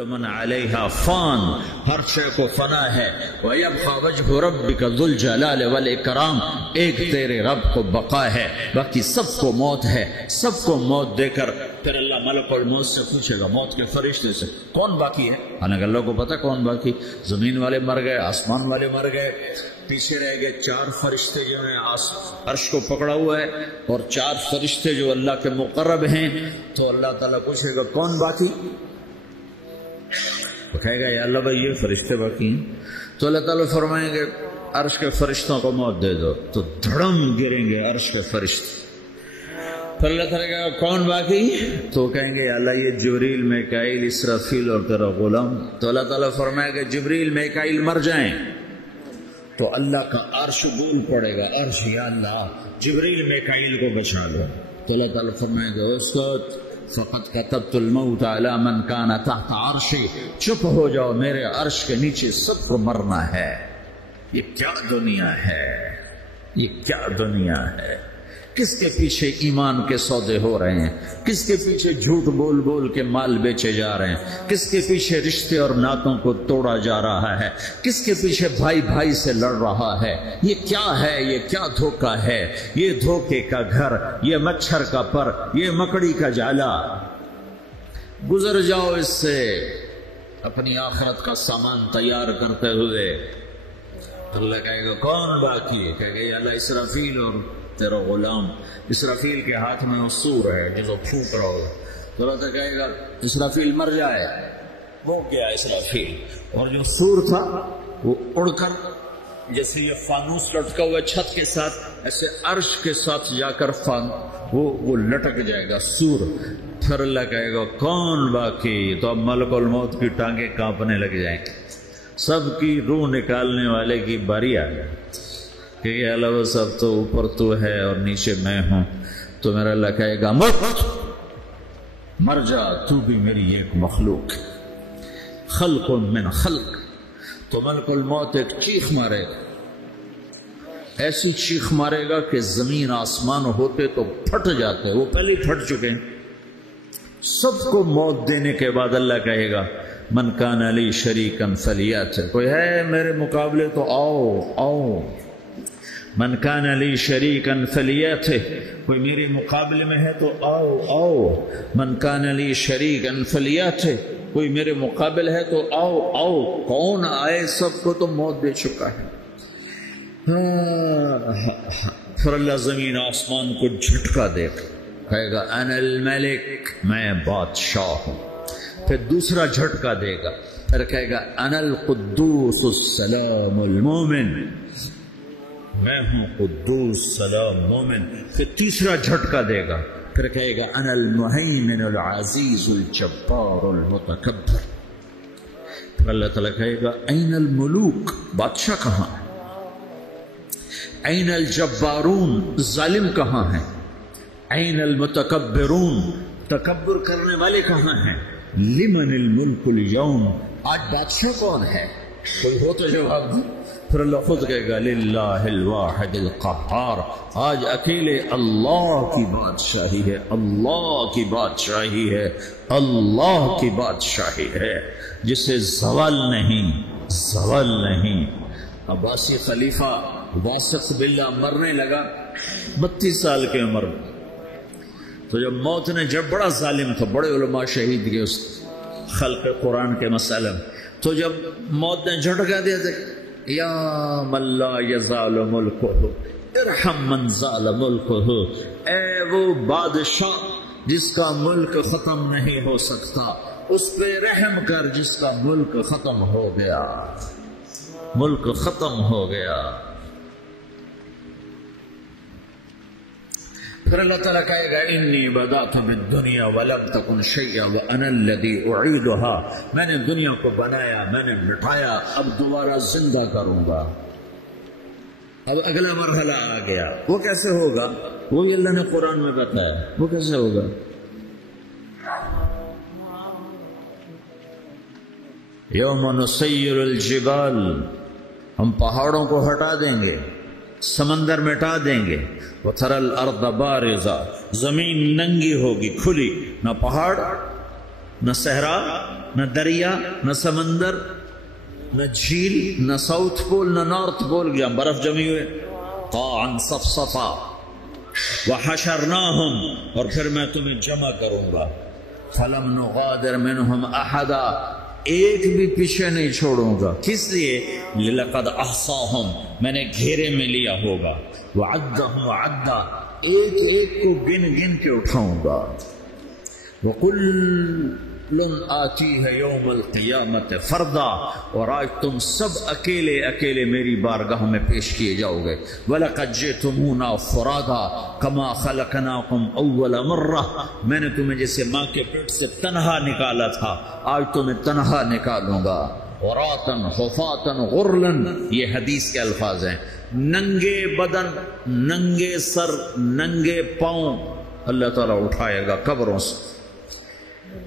کل من علیہا فان، ہر شے کو فنا ہے، وَيَبْقَى وَجْهُ رَبِّكَ ذُو الْجَلَالِ وَالْإِكْرَامِ، ایک تیرے رب کو بقا ہے، باقی سب کو موت ہے، سب کو موت دے کر پھر اللہ ملک الموت سے پوچھے گا، موت کے فرشتے سے کون باقی ہے؟ حالانکہ اللہ کو پتہ کون باقی، زمین والے مر گئے، آسمان والے مر گئے، پیچھے رہ گئے 4 فرشتے جو ہیں عرش کو پکڑا ہوا ہے، اور 4 فرشتے جو اللہ کے مقرب ہیں، تو اللہ تعالیٰ پوچھے گا کون باقی؟ تو کہے گا یا اللہ بھائی یہ فرشتے باقی ہیں، تو اللہ تعالیٰ فرمائیں گے عرش کے فرشتوں کو موت دے دو، تو دھڑم گریں گے عرش کے فرشتے، پھر اللہ تعالیٰ کہے گا کون باقی؟ تو کہیں گے یا اللہ یہ جبریل، میکائیل، اسرافیل اور تیرا غلام، تو اللہ تعالیٰ فرمائے گا جبریل میکائیل مر جائیں، تو اللہ کا عرش گول پڑے گا، عرش یا اللہ جبریل میکائیل کو بچا لو، تو اللہ تعالیٰ فرمائے گا استاد فقط كتبت الموت على من كان تحت عرشی، چپ ہو جاؤ، میرے عرش کے نیچے سب کو مرنا ہے۔ یہ کیا دنیا ہے، یہ کیا دنیا ہے، کس کے پیچھے ایمان کے سودے ہو رہے ہیں، کس کے پیچھے جھوٹ بول بول کے مال بیچے جا رہے ہیں، کس کے پیچھے رشتے اور ناتوں کو توڑا جا رہا ہے، کس کے پیچھے بھائی بھائی سے لڑ رہا ہے، یہ کیا ہے، یہ کیا دھوکہ ہے، یہ دھوکے کا گھر، یہ مچھر کا پر، یہ مکڑی کا جالا۔ گزر جاؤ اس سے اپنی آخرت کا سامان تیار کرتے ہوئے۔ اللہ کہے گا کون باقی ہے؟ کہے گا یا اللہ اسرافیل اور تیرا غلام۔ اسرافیل کے ہاتھ میں سور ہے جسے پھونک رہا ہو، تو اللہ تعالیٰ کہے گا اسرافیل مر جائے، وہ کیا اسرافیل، اور جو سور تھا وہ اڑ کر جیسے یہ فانوس لٹکا ہوا چھت کے ساتھ، ایسے عرش کے ساتھ جا کر وہ لٹک جائے گا سور۔ پھر اللہ کہے گا کون باقی؟ تو اب ملک الموت کی ٹانگیں کانپنے لگ جائیں گے، سب کی روح نکالنے والے کی باری آ گئی کہ اللہ وہ سب تو اوپر تو ہے اور نیچے میں ہوں، تو میرا اللہ کہے گا مر جا، تو بھی میری ایک مخلوق، خلق من خلق۔ تو ملک الموت ایک چیخ مارے گا، ایسی چیخ مارے گا کہ زمین آسمان ہوتے تو پھٹ جاتے، وہ پہلے پھٹ چکے ہیں۔ سب کو موت دینے کے بعد اللہ کہے گا من کان لی شریکن فلیات، کوئی ہے میرے مقابلے تو آؤ آؤ، من کان لی شریکن فلیات، کوئی میرے مقابلے میں ہے تو آؤ آؤ، من کان لی شریکن فلیات، کوئی میرے مقابل ہے تو آؤ آؤ، کون آئے؟ سب کو تو موت دے چکا ہے۔ پھر اللہ زمین آسمان کو جھٹکا دے گا، کہے گا انا الملک، میں بادشاہ ہوں۔ پھر دوسرا جھٹکا دے گا، پھر کہے گا انا القدوس السلام المومن، میں ہوں قدوس سلام مومن۔ پھر تیسرا جھٹکا دے گا، پھر کہے گا انا المہیمن العزیز الجبار المتکبر۔ پھر اللہ تعالیٰ کہے گا این الملوک، بادشاہ کہاں ہے؟ این الجبارون، ظالم کہاں ہیں؟ این المتکبرون، تکبر کرنے والے کہاں ہیں؟ لمن الملک اليوم، آج بادشاہ کون ہے؟ کوئی ہو تو جواب دو۔ پھر اللہ خود کہے گا للہ الواحد القہار، آج اکیلے اللہ کی بادشاہی ہے، اللہ کی بادشاہی ہے، اللہ کی بادشاہی ہے، جسے زوال نہیں، زوال نہیں۔ عباسی خلیفہ واثق باللہ مرنے لگا 32 سال کی عمر میں، تو جب موت نے، جب بڑا ظالم تھا، بڑے علماء شہید گئے اس خلق قرآن کے مسئلہ میں، تو جب موت نے جھٹکا دیا تھا یا من لا یزال ملکہ ارحم من زال ملکہ، اے وہ بادشاہ جس کا ملک ختم نہیں ہو سکتا، اس پہ رحم کر جس کا ملک ختم ہو گیا، ملک ختم ہو گیا۔ پھر اللہ تعالیٰ کہے گا انی بدأت بالدنیا ولم تکن شیئا وانا الذی اعیدها، میں نے دنیا کو بنایا، میں نے مٹایا، اب دوبارہ زندہ کروں گا۔ اب اگلا مرحلہ آ گیا، وہ کیسے ہوگا؟ وہ اللہ نے قرآن میں بتایا، وہ کیسے ہوگا؟ یوم نسیر الجبال، ہم پہاڑوں کو ہٹا دیں گے، سمندر مٹا دیں گے، وَتَرَى الْأَرْضَ بَارِزَةً، زمین ننگی ہوگی، کھلی، نہ پہاڑ نہ صحرا، نہ دریا، نہ سمندر، نہ جھیل، نہ ساؤتھ پول، نہ نارتھ پول، جہاں برف جمی ہوئے، قاعا صفصفا، وحشرناہم، اور پھر میں تمہیں جمع کروں گا، فلم نغادر منہم احدا، ایک بھی پیچھے نہیں چھوڑوں گا، کس لیے؟ لقد احصاہم، میں نے گھیرے میں لیا ہوگا، وعدہم عدا، ایک ایک کو گن گن کے اٹھاؤں گا، وَكُلٌّ آتِيهَ يَوْمَ الْقِيَامَةِ فَرْدًا، اور آج تم سب اکیلے اکیلے میری بارگاہ میں پیش کیے جاؤ گے، وَلَقَدْ جِئْتُمُونَا فُرَادًا كَمَا خَلَقْنَاكُمْ أَوَّلَ مَرَّةٍ، میں نے تمہیں جیسے ماں کے پیٹ سے تنہا نکالا تھا آج تمہیں تنہا نکالوں گا، عُرَاةً حُفَاةً غُرْلًا، یہ حدیث کے الفاظ ہیں، ننگے بدن، ننگے سر، ننگے پاؤں اللہ تعالیٰ اٹھائے گا قبروں سے،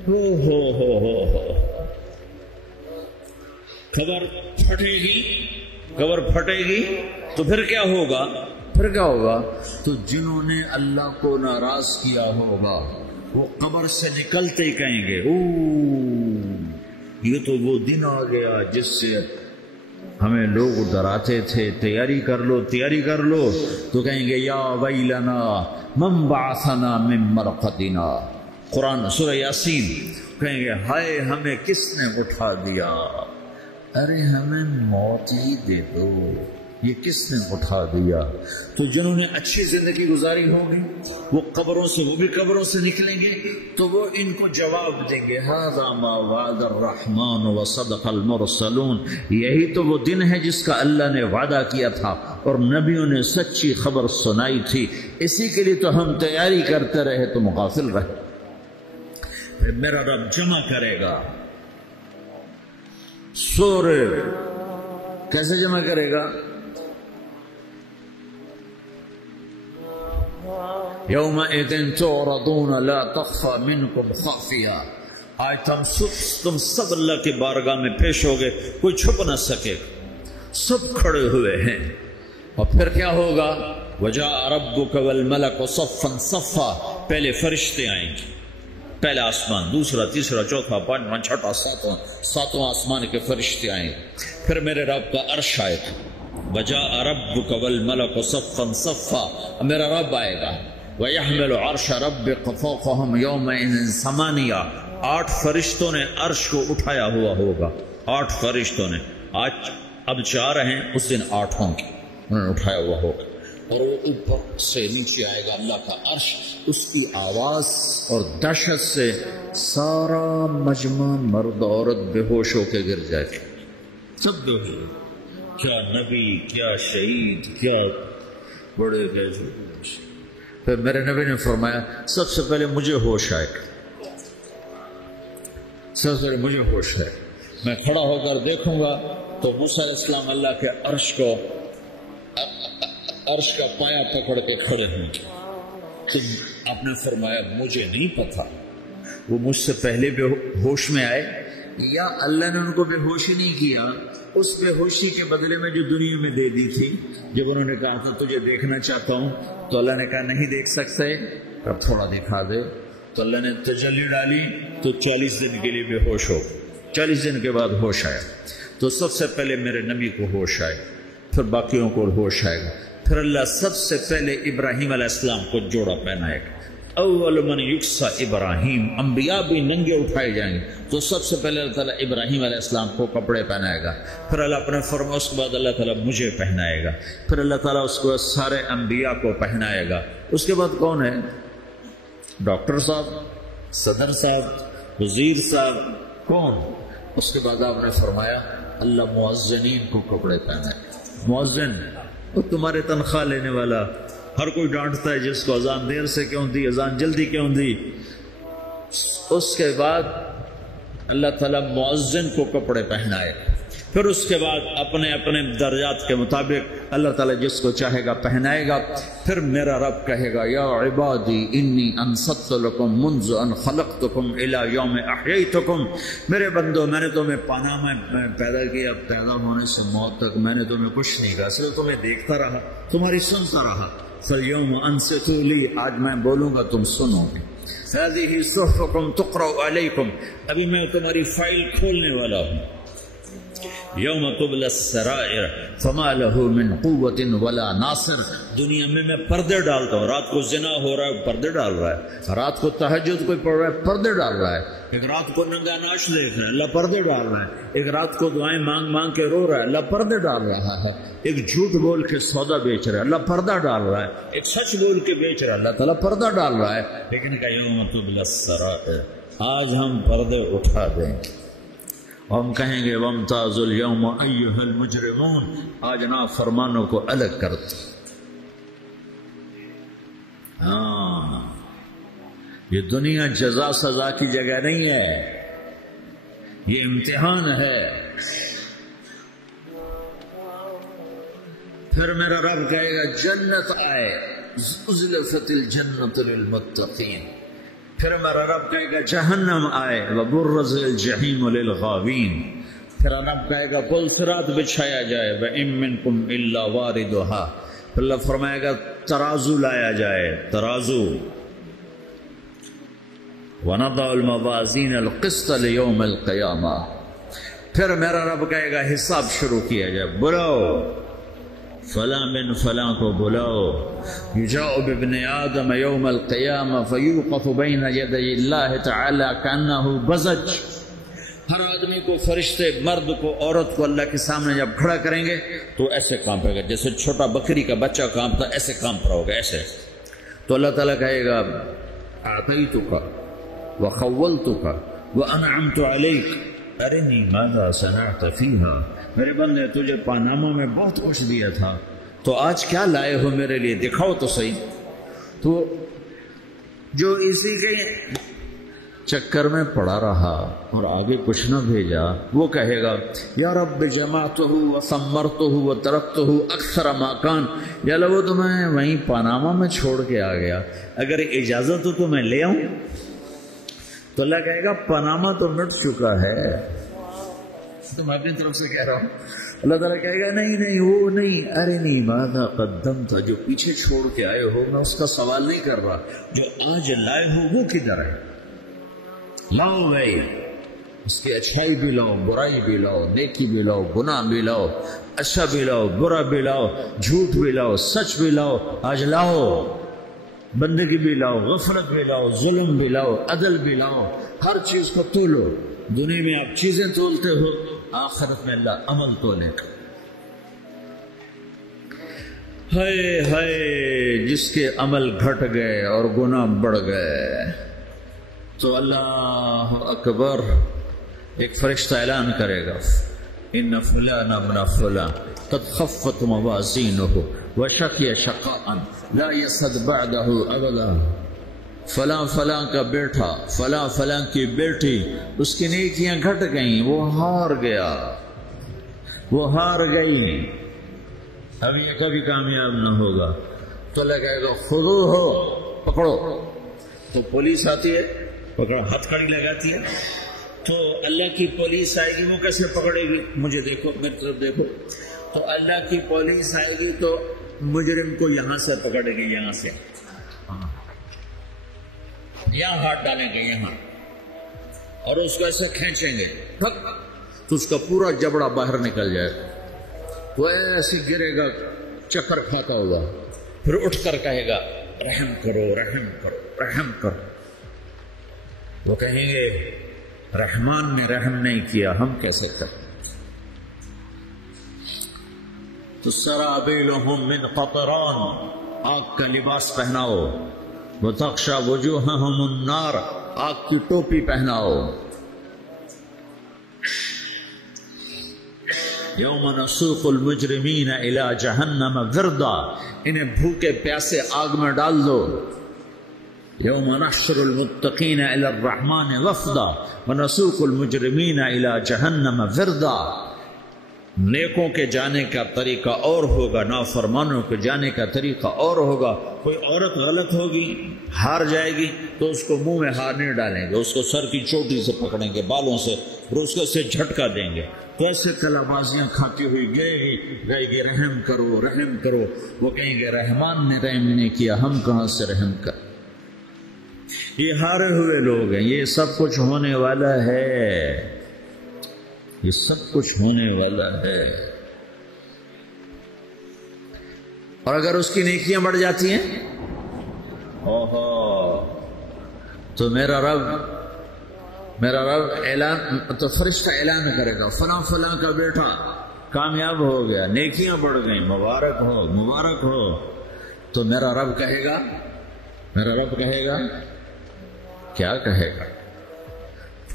ہو خبر پھٹے گی، خبر پھٹے گی تو پھر کیا ہوگا؟ پھر کیا ہوگا؟ تو جنہوں نے اللہ کو ناراض کیا ہوگا وہ قبر سے نکلتے ہی کہیں گے یہ تو وہ دن آ گیا جس سے ہمیں لوگ ڈراتے تھے، تیاری کر لو تیاری کر لو، تو کہیں گے یا ویلنا من بعثنا من مرقدنا، قرآن سورہ یاسین، کہیں گے ہائے ہمیں کس نے اٹھا دیا، ارے ہمیں موت ہی دے دو، یہ کس نے اٹھا دیا۔ تو جنہوں نے اچھی زندگی گزاری ہوگی وہ قبروں سے، وہ بھی قبروں سے نکلیں گے تو وہ ان کو جواب دیں گے ھذا ما وعد الرحمن وصدق المرسلون، یہی تو وہ دن ہے جس کا اللہ نے وعدہ کیا تھا اور نبیوں نے سچی خبر سنائی تھی، اسی کے لیے تو ہم تیاری کرتے رہے تو مغافل رہے۔ پھر میرا رب جمع کرے گا، سورے کیسے جمع کرے گا؟ یومئذ تعرضون لا تخفى منکم خافیہ، آج تم سب اللہ کے بارگاہ میں پیش ہوگے، کوئی چھپ نہ سکے، سب کھڑے ہوئے ہیں، اور پھر کیا ہوگا؟ وجاء ربک والملک صفا صفا، پہلے فرشتے آئیں گے، پہلا آسمان، دوسرا، تیسرا، چوتھا، پانچواں، چھٹا، ساتواں آسمان کے فرشتے آئیں گے، پھر میرے رب کا عرش آئے گا، وجاء ربک والملک صفا صفا، میرا رب آئے گا، وَيَحْمِلُ عَرْشَ رَبِّكَ فَوْقَهُمْ يَوْمَئِذٍ ثَمَانِيَةٌ، 8 فرشتوں نے عرش کو اٹھایا ہوا ہوگا، 8 فرشتوں نے، آج اب 4 ہیں، اس دن 8 ہوں گے، انہوں نے اٹھایا ہوا ہوگا، اور وہ اوپر سے نیچے آئے گا اللہ کا عرش، اس کی آواز اور دہشت سے سارا مجمع مرد عورت بے ہوش ہو کے گر جائے گا، سب بے ہوش، کیا نبی، کیا شہید، کیا بڑے گئے۔ پھر میرے نبی نے فرمایا سب سے پہلے مجھے ہوش آئے گا، سب سے پہلے مجھے ہوش ہے، میں کھڑا ہو کر دیکھوں گا تو موسیٰ علیہ السلام اللہ کے عرش کا پایا پکڑ کے کھڑے ہوں گے، تو آپ نے فرمایا مجھے نہیں پتا وہ مجھ سے پہلے بے ہوش میں آئے یا اللہ نے ان کو بے ہوش نہیں کیا، اس بے ہوشی کے بدلے میں جو دنیا میں دے دی تھی، جب انہوں نے کہا تھا تجھے دیکھنا چاہتا ہوں تو اللہ نے کہا نہیں دیکھ سکتے، اب تھوڑا دکھا دے، تو اللہ نے تجلی ڈالی تو 40 دن کے لیے بے ہوش ہو، 40 دن کے بعد ہوش آیا، تو سب سے پہلے میرے نبی کو ہوش آئے، پھر باقیوں کو ہوش آئے گا، پھر اللہ سب سے پہلے ابراہیم علیہ السلام کو جوڑا پہنائے گا، اول من یکسا ابراہیم، انبیاء بھی ننگے اٹھائے جائیں گے، تو سب سے پہلے اللہ تعالیٰ ابراہیم علیہ السلام کو کپڑے پہنائے گا، پھر اللہ اپنے فرما، اس کے بعد اللہ تعالیٰ مجھے پہنائے گا، پھر اللہ تعالیٰ اس کو سارے انبیاء کو پہنائے گا، اس کے بعد کون ہے؟ ڈاکٹر صاحب، صدر صاحب، وزیر صاحب، کون؟ اس کے بعد آپ نے فرمایا اللہ مؤذنین کو کپڑے پہنائے، مؤذن وہ تمہارے تنخواہ لینے والا، ہر کوئی ڈانٹتا ہے جس کو اذان دیر سے کیوں دی، اذان جلدی کیوں دی، اس کے بعد اللہ تعالیٰ مؤذن کو کپڑے پہنائے، پھر اس کے بعد اپنے اپنے درجات کے مطابق اللہ تعالیٰ جس کو چاہے گا پہنائے گا، پھر میرا رب کہے گا یا عبادی انی انصت لکم منذ ان خلقتکم الی یوم احییتکم، میرے بندو میں نے تمہیں پناہ میں پیدا کیا، پیدا ہونے سے موت تک میں نے تمہیں کچھ نہیں کہا، صرف تمہیں دیکھتا رہا، تمہاری سنتا رہا، فالیوم انصتوا لی، آج میں بولوں گا تم سنو گے، هذه صحفكم تقرأ عليكم، ابھی میں تمہاری فائل کھولنے والا ہوں. یوم تبلی السرائر فما له من قوت ولا ناصر. دنیا میں پردے ڈالتا ہوں. رات کو زنا ہو رہا ہے، پردے ڈال رہا ہے. رات کو تہجد کوئی پڑھ رہا ہے، پردے ڈال رہا ہے. ایک رات کو ننگا ناچ دیکھ رہا ہے، اللہ پردے ڈال رہا ہے. ایک رات کو دعائیں مانگ مانگ کے رو رہا ہے، اللہ پردے ڈال رہا ہے. ایک جھوٹ بول کے سودا بیچ رہا ہے، اللہ پردہ ڈال رہا ہے. ایک سچ بول کے بیچ رہا ہے، اللہ تعالیٰ پردہ ڈال رہا ہے. لیکن کہ یوم تبلی السرائر، آج ہم پردے اٹھا دیں گے. ہم کہیں گے وامتازوا اليوم ایھا المجرمون، آج نافرمانوں کو الگ کرتے. ہاں، یہ دنیا جزا سزا کی جگہ نہیں ہے، یہ امتحان ہے. پھر میرا رب کہے گا جنت آئے، ازلفت الجنت للمتقین. پھر میرا رب کہے گا جہنم آئے، وبرز الجحیم للغاوین. پھر رب کہے گا پل صراط بچھایا جائے، وَإِن مِّنكُمْ إِلَّا وَارِدُهَا. پھر اللہ فرمائے گا ترازو لایا جائے، ترازو. وَنَضَعُ الْمَوَازِينَ الْقِسْطَ لِيَوْمِ الْقِيَامَةِ. پھر میرا رب کہے گا حساب شروع کیا جائے، بلاؤ فلاں بن فلاں کو بلاؤ. یجاء بابن آدم یوم القیامہ فیوقف بین یدی اللہ تعالی کانہ بزج. ہر آدمی کو، فرشتے مرد کو عورت کو اللہ کے سامنے جب کھڑا کریں گے تو ایسے کانپے گا جیسے چھوٹا بکری کا بچہ کانپتا، ایسے کانپ رہا ہوگا ایسے. تو اللہ تعالیٰ کہے گا اعطیتک وخولتک وانعمت علیک ارنی ماذا صنعت فیہا. میرے بندے تجھے پاناما میں بہت کچھ دیا تھا، تو آج کیا لائے ہو میرے لیے، دکھاؤ تو صحیح. تو جو اسی کے چکر میں پڑا رہا اور آگے کچھ نہ بھیجا، وہ کہے گا یا رب جمعتہ وثمرتہ وترکتہ اکثر ما کان. یا اللہ وہ تو میں وہیں پاناما میں چھوڑ کے آ گیا، اگر اجازت ہو تو میں لے آؤں. تو اللہ کہے گا پاناما تو مٹ چکا ہے. تو میں اپنی طرف سے کہہ رہا ہوں. اللہ تعالیٰ کہے گا نہیں نہیں وہ نہیں، ارنی ماذا قدمت. جو پیچھے چھوڑ کے آئے ہو میں اس کا سوال نہیں کر رہا، جو آج لائے ہو وہ کدھر ہے. لاؤ بھائی، اس کی اچھائی بھی لاؤ، برائی بھی لاؤ، نیکی بھی لاؤ، گناہ بھی لاؤ، اچھا بھی لاؤ، برا بھی لاؤ، جھوٹ بھی لاؤ، سچ بھی لاؤ. آج لاؤ، بندگی بھی لاؤ، غفلت بھی لاؤ، ظلم بھی لاؤ، عدل بھی لاؤ. ہر چیز کو تولو. دنیا میں آپ چیزیں تولتے ہو، آخرت میں اللہ عمل تولے گا. ہائے ہائے جس کے عمل گھٹ گئے اور گناہ بڑھ گئے. تو اللہ اکبر، ایک فرشتہ اعلان کرے گا ان فلان ابن فلان قد خفت موازینہ وشقی شقاء لا یسعد بعدہ ابدا. فلاں فلاں کا بیٹا، فلاں فلاں کی بیٹی، اس کی نیکیاں گھٹ گئیں، وہ ہار گیا، وہ ہار گئی، اب یہ کبھی کامیاب نہ ہوگا. تو اللہ کہے گا خودو ہو، پکڑو. تو پولیس آتی ہے، پکڑو، ہتھ کڑی لگاتی ہے. تو اللہ کی پولیس آئے گی، وہ کیسے پکڑے گی؟ مجھے دیکھو، میری طرف دیکھو. تو اللہ کی پولیس آئے گی تو مجرم کو یہاں سے پکڑے گی، یہاں سے، یہاں ہاتھ ڈالیں گے یہاں، اور اس کو ایسے کھینچیں گے تو اس کا پورا جبڑا باہر نکل جائے گا. وہ ایسے گرے گا چکر کھاتا ہوگا. پھر اٹھ کر کہے گا رحم کرو، رحم کرو، رحم کرو. وہ کہیں گے رحمان نے رحم نہیں کیا، ہم کیسے کریں. تو سرابیلہم من قطران، آگ کا لباس پہناؤ. وتغشا وجوہہم النار، آگ کی ٹوپی پہناؤ. یوم نسوق المجرمین الی جہنم وردا، انہیں بھوکے پیاسے آگ میں ڈال دو. یوم نحشر المتقین الی الرحمن وفدا ونسوق المجرمین الی جہنم وردا. نیکوں کے جانے کا طریقہ اور ہوگا، نافرمانوں کے جانے کا طریقہ اور ہوگا. کوئی عورت غلط ہوگی، ہار جائے گی تو اس کو منہ میں ہار نہیں ڈالیں گے، اس کو سر کی چوٹی سے پکڑیں گے، بالوں سے، اور اس کو سے جھٹکا دیں گے. تو ایسے کلا بازیاں کھاتی ہوئی گئے گی رحم کرو، رحم کرو. وہ کہیں گے رحمان نے رحم نہیں کیا، ہم کہاں سے رحم کر. یہ ہارے ہوئے لوگ ہیں. یہ سب کچھ ہونے والا ہے، یہ سب کچھ ہونے والا ہے. اور اگر اس کی نیکیاں بڑھ جاتی ہیں تو میرا رب اعلان، تو فرشتہ اعلان کرے گا فلاں فلاں کا بیٹا کامیاب ہو گیا، نیکیاں بڑھ گئیں، مبارک ہو مبارک ہو. تو میرا رب کہے گا کیا کہے گا؟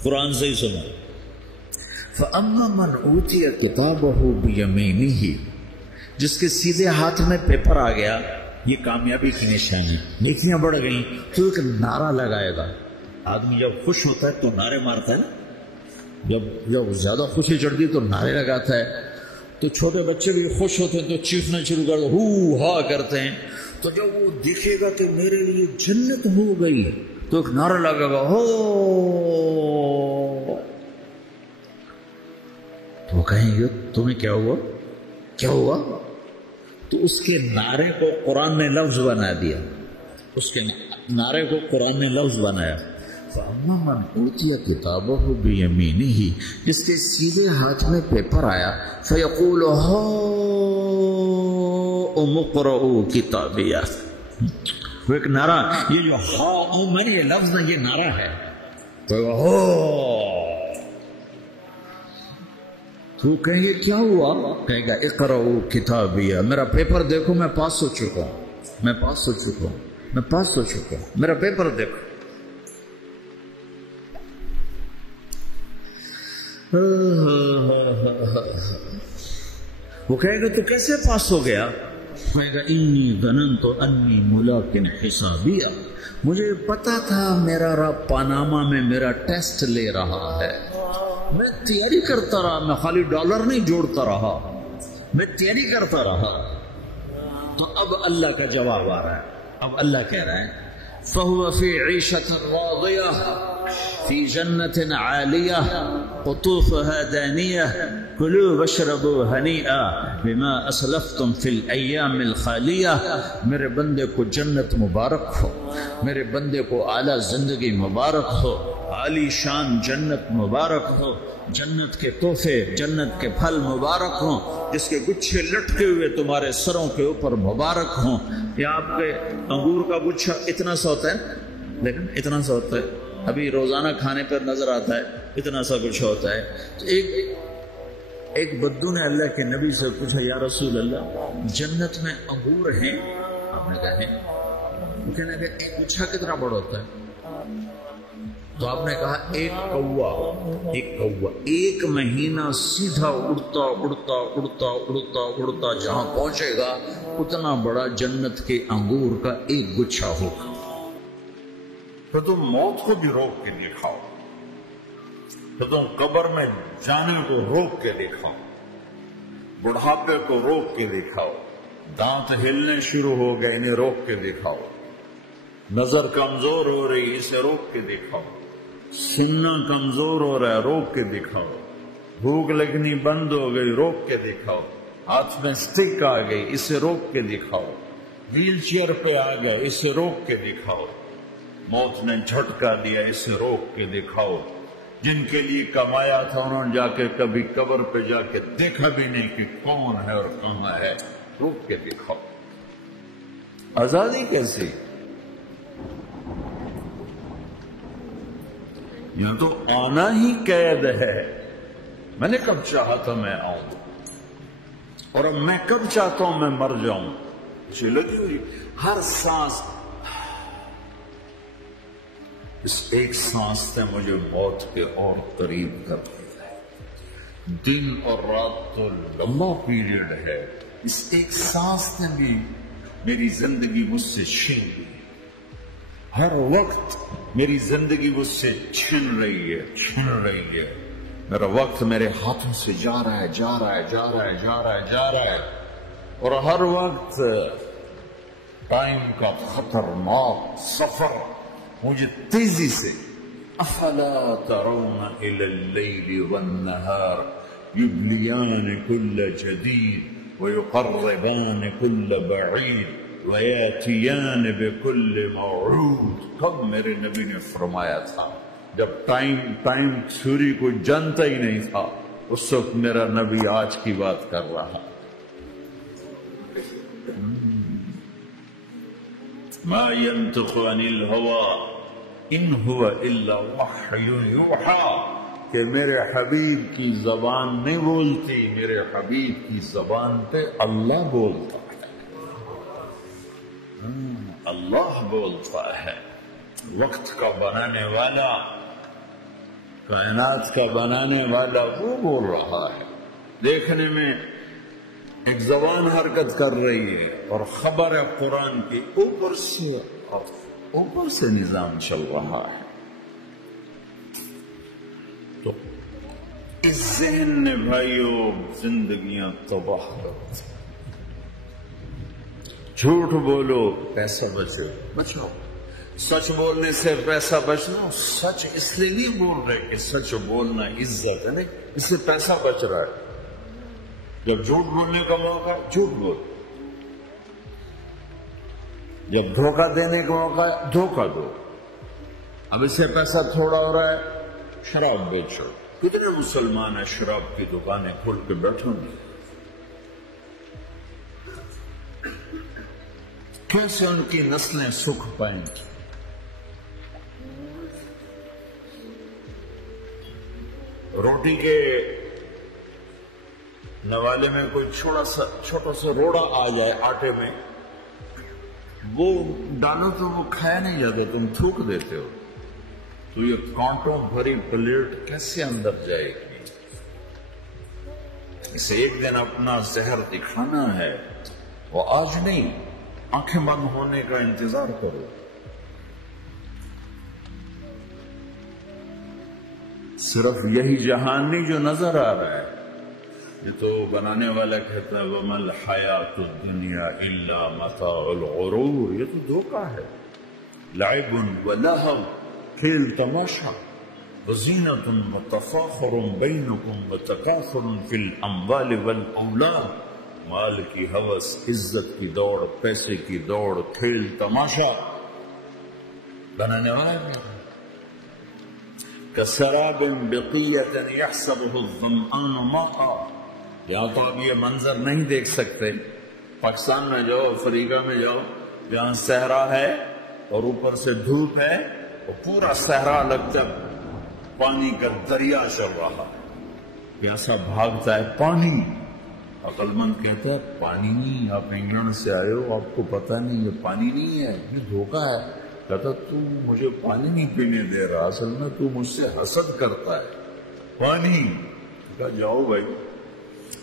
قرآن سے ہی سنو. فَأَمَّا مَنْ أُوتِيَ كِتَابَهُ بِيَمِينِهِ، جس کے سیدھے ہاتھ میں پیپر آ گیا، یہ کامیابی کی نشانی، نیکیاں بڑھ گئیں، تو ایک نعرہ لگائے گا. آدمی جب خوش ہوتا ہے تو نعرے مارتا ہے نا، جب زیادہ خوشی چڑھتی تو نعرے لگاتا ہے. تو چھوٹے بچے بھی خوش ہوتے ہیں تو چیخنا شروع کر دو، ہو ہا کرتے ہیں. تو جب وہ دیکھے گا کہ میرے لیے جنت ہو گئی تو ایک نعرہ لگے گا ہو، تو وہ کہیں گے تمہیں کیا ہوا؟ تو اس کے نعرے کو قرآن نے لفظ بنا دیا، اس کے نعرے کو قرآن نے لفظ بنایا. فَأَمَّا مَنْ أُوتِيَ كِتَابَهُ بِيَمِينِهِ، جس کے سیدھے ہاتھ میں پیپر آیا، فَيَقُولُ هَاؤْمُ اقْرَءُوا کِتَابِیَهْ. وہ ایک نعرہ، یہ جو ہاؤ میں نے یہ لفظ ہے، یہ نعرہ ہے. تو تو کہیں گے کیا ہوا؟ کہے گا اقرؤوا کتابیہ، میرا پیپر دیکھو، میں پاس ہو چکا ہوں، میرا پیپر دیکھو. وہ کہے گا تو کیسے پاس ہو گیا؟ کہے گا انی ظننت انی ملاق حسابیہ، مجھے پتا تھا میرا رب پاناما میں میرا ٹیسٹ لے رہا ہے. میں تیاری کرتا رہا، میں خالی ڈالر نہیں جوڑتا رہا، میں تیاری کرتا رہا. تو اب اللہ کا جواب آ رہا ہے. اب اللہ کہہ رہا ہے فَهُوَ فِي عِيشَةٍ رَاضِيَةٍ فِي جَنَّةٍ عَالِيَةٍ قُطُوفُهَا دَانِيَةٌ كُلُوا وَاشْرَبُوا هَنِيئًا بِمَا أَسْلَفْتُمْ فِي الْأَيَّامِ الْخَالِيَةِ. میرے بندے کو جنت مبارک ہو، میرے بندے کو اعلیٰ زندگی مبارک ہو، عالی شان جنت مبارک ہو، جنت کے تحفے، جنت کے پھل مبارک ہوں، جس کے گچھے لٹکے ہوئے تمہارے سروں کے اوپر مبارک ہوں. یا آپ کے انگور کا گچھا اتنا سا ہوتا ہے، لیکن اتنا سا ہوتا ہے، ابھی روزانہ کھانے پر نظر آتا ہے، اتنا سا گچھا ہوتا ہے. تو ایک بدو نے اللہ کے نبی سے پوچھا یا رسول اللہ جنت میں انگور ہیں؟ آپ نے کہا ہیں. وہ کہنے لگے ایک گچھا کتنا بڑا ہوتا ہے؟ تو آپ نے کہا ایک کوا ایک مہینہ سیدھا اڑتا جہاں پہنچے گا اتنا بڑا جنت کے انگور کا ایک گچھا ہوگا. تو تم موت کو بھی روک کے دکھاؤ، تو تم قبر میں جانے کو روک کے دکھاؤ، بڑھاپے کو روک کے دکھاؤ، دانت ہلنے شروع ہو گئے انہیں روک کے دکھاؤ، نظر کمزور ہو رہی اسے روک کے دکھاؤ، سننا کمزور ہو رہا ہے روک کے دکھاؤ، بھوک لگنی بند ہو گئی روک کے دکھاؤ، ہاتھ میں سٹک آ گئی اسے روک کے دکھاؤ، ویل چیئر پہ آ گئے اسے روک کے دکھاؤ، موت نے جھٹکا دیا اسے روک کے دکھاؤ. جن کے لیے کمایا تھا انہوں نے جا کے کبھی قبر پہ جا کے دیکھا بھی نہیں کہ کون ہے اور کہاں ہے، روک کے دکھاؤ. آزادی کیسی؟ یہ تو آنا ہی قید ہے. میں نے کب چاہا تھا میں آؤں، اور اب میں کب چاہتا ہوں میں مر جاؤں. اسے لگی ہوئی ہر سانس، اس ایک سانس نے مجھے موت کے اور قریب کر دیا ہے. دن اور رات تو لمبا پیریڈ ہے، اس ایک سانس نے بھی میری زندگی مجھ سے چھین لی. ہر وقت میری زندگی مجھ سے چھن رہی ہے. میرا وقت میرے ہاتھوں سے جا رہا ہے اور ہر وقت ٹائم کا خطرناک سفر مجھے تیزی سے. افلا ترون الى الليل والنهار يبليان كل جديد ويقربان كل بعيد وَيَأْتِيَانِ بِكُلِّ مَوْعُودٍ. کب میرے نبی نے فرمایا تھا؟ جب ٹائم تھیوری کو جانتا ہی نہیں تھا، اس وقت میرا نبی آج کی بات کر رہا. ما ينطق عن الهوى ان هو الا وحی یوحی. کہ میرے حبیب کی زبان نہیں بولتی، میرے حبیب کی زبان پہ اللہ بولتا ہے. اللہ بولتا ہے. وقت کا بنانے والا، کائنات کا بنانے والا وہ بول رہا ہے. دیکھنے میں ایک زبان حرکت کر رہی ہے اور خبر ہے قرآن کی اوپر سے نظام چل رہا ہے. تو اس ذہن نے بھائیوں زندگیاں تباہ کر. جھوٹ بولو پیسہ بچاؤ. سچ بولنے سے پیسہ بچنا. سچ اس لیے نہیں بول رہے کہ سچ بولنا عزت ہے، نہیں، اس سے پیسہ بچ رہا ہے. جب جھوٹ بولنے کا موقع جھوٹ بول، جب دھوکہ دینے کا موقع دھوکہ دو. اب اس سے پیسہ تھوڑا ہو رہا ہے، شراب بیچو. کتنے مسلمان ہیں شراب کی دکانیں کھول کے بیٹھوں گے؟ کیسے ان کی نسلیں سکھ پائیں گی؟ روٹی کے نوالے میں کوئی چھوٹا سا روڑا آ جائے آٹے میں، وہ ڈالو تو وہ کھایا نہیں جاتا، تم تھوک دیتے ہو. تو یہ کانٹوں بھری پلیٹ کیسے اندر جائے گی؟ اسے ایک دن اپنا زہر دکھانا ہے. وہ آج نہیں، آنکھیں بند ہونے کا انتظار کرو. صرف یہی جہان نہیں جو نظر آ رہا ہے. یہ تو بنانے والا کہتا ہے وَمَا الْحَيَاةُ الدُّنْيَا إِلَّا مَتَاعُ الْغُرُورِ. یہ تو دھوکہ ہے. لعب ولہو، کھیل تماشا. وزینة وتفاخر بینکم وتکاثر فی الاموال والاولاد. مال کی ہوس، عزت کی دوڑ، پیسے کی دوڑ، کھیل تماشا. بنانے والا کسراب بقیۃ یحسبہ الظمآن ماء. یہاں تو آپ یہ منظر نہیں دیکھ سکتے. پاکستان میں جاؤ، افریقہ میں جاؤ، جہاں صحرا ہے اور اوپر سے دھوپ ہے، اور پورا صحرا لگتا پانی کا دریا چل رہا ہے. پیاسا بھاگتا ہے پانی. عقل مند کہتا ہے پانی نہیں، آپ انگلینڈ سے آئے ہو، آپ کو پتہ نہیں یہ پانی نہیں ہے، یہ دھوکہ ہے. کہتا تو مجھے پانی نہیں پینے دے رہا، اصل میں تو مجھ سے حسد کرتا ہے. پانی کہا جاؤ بھائی.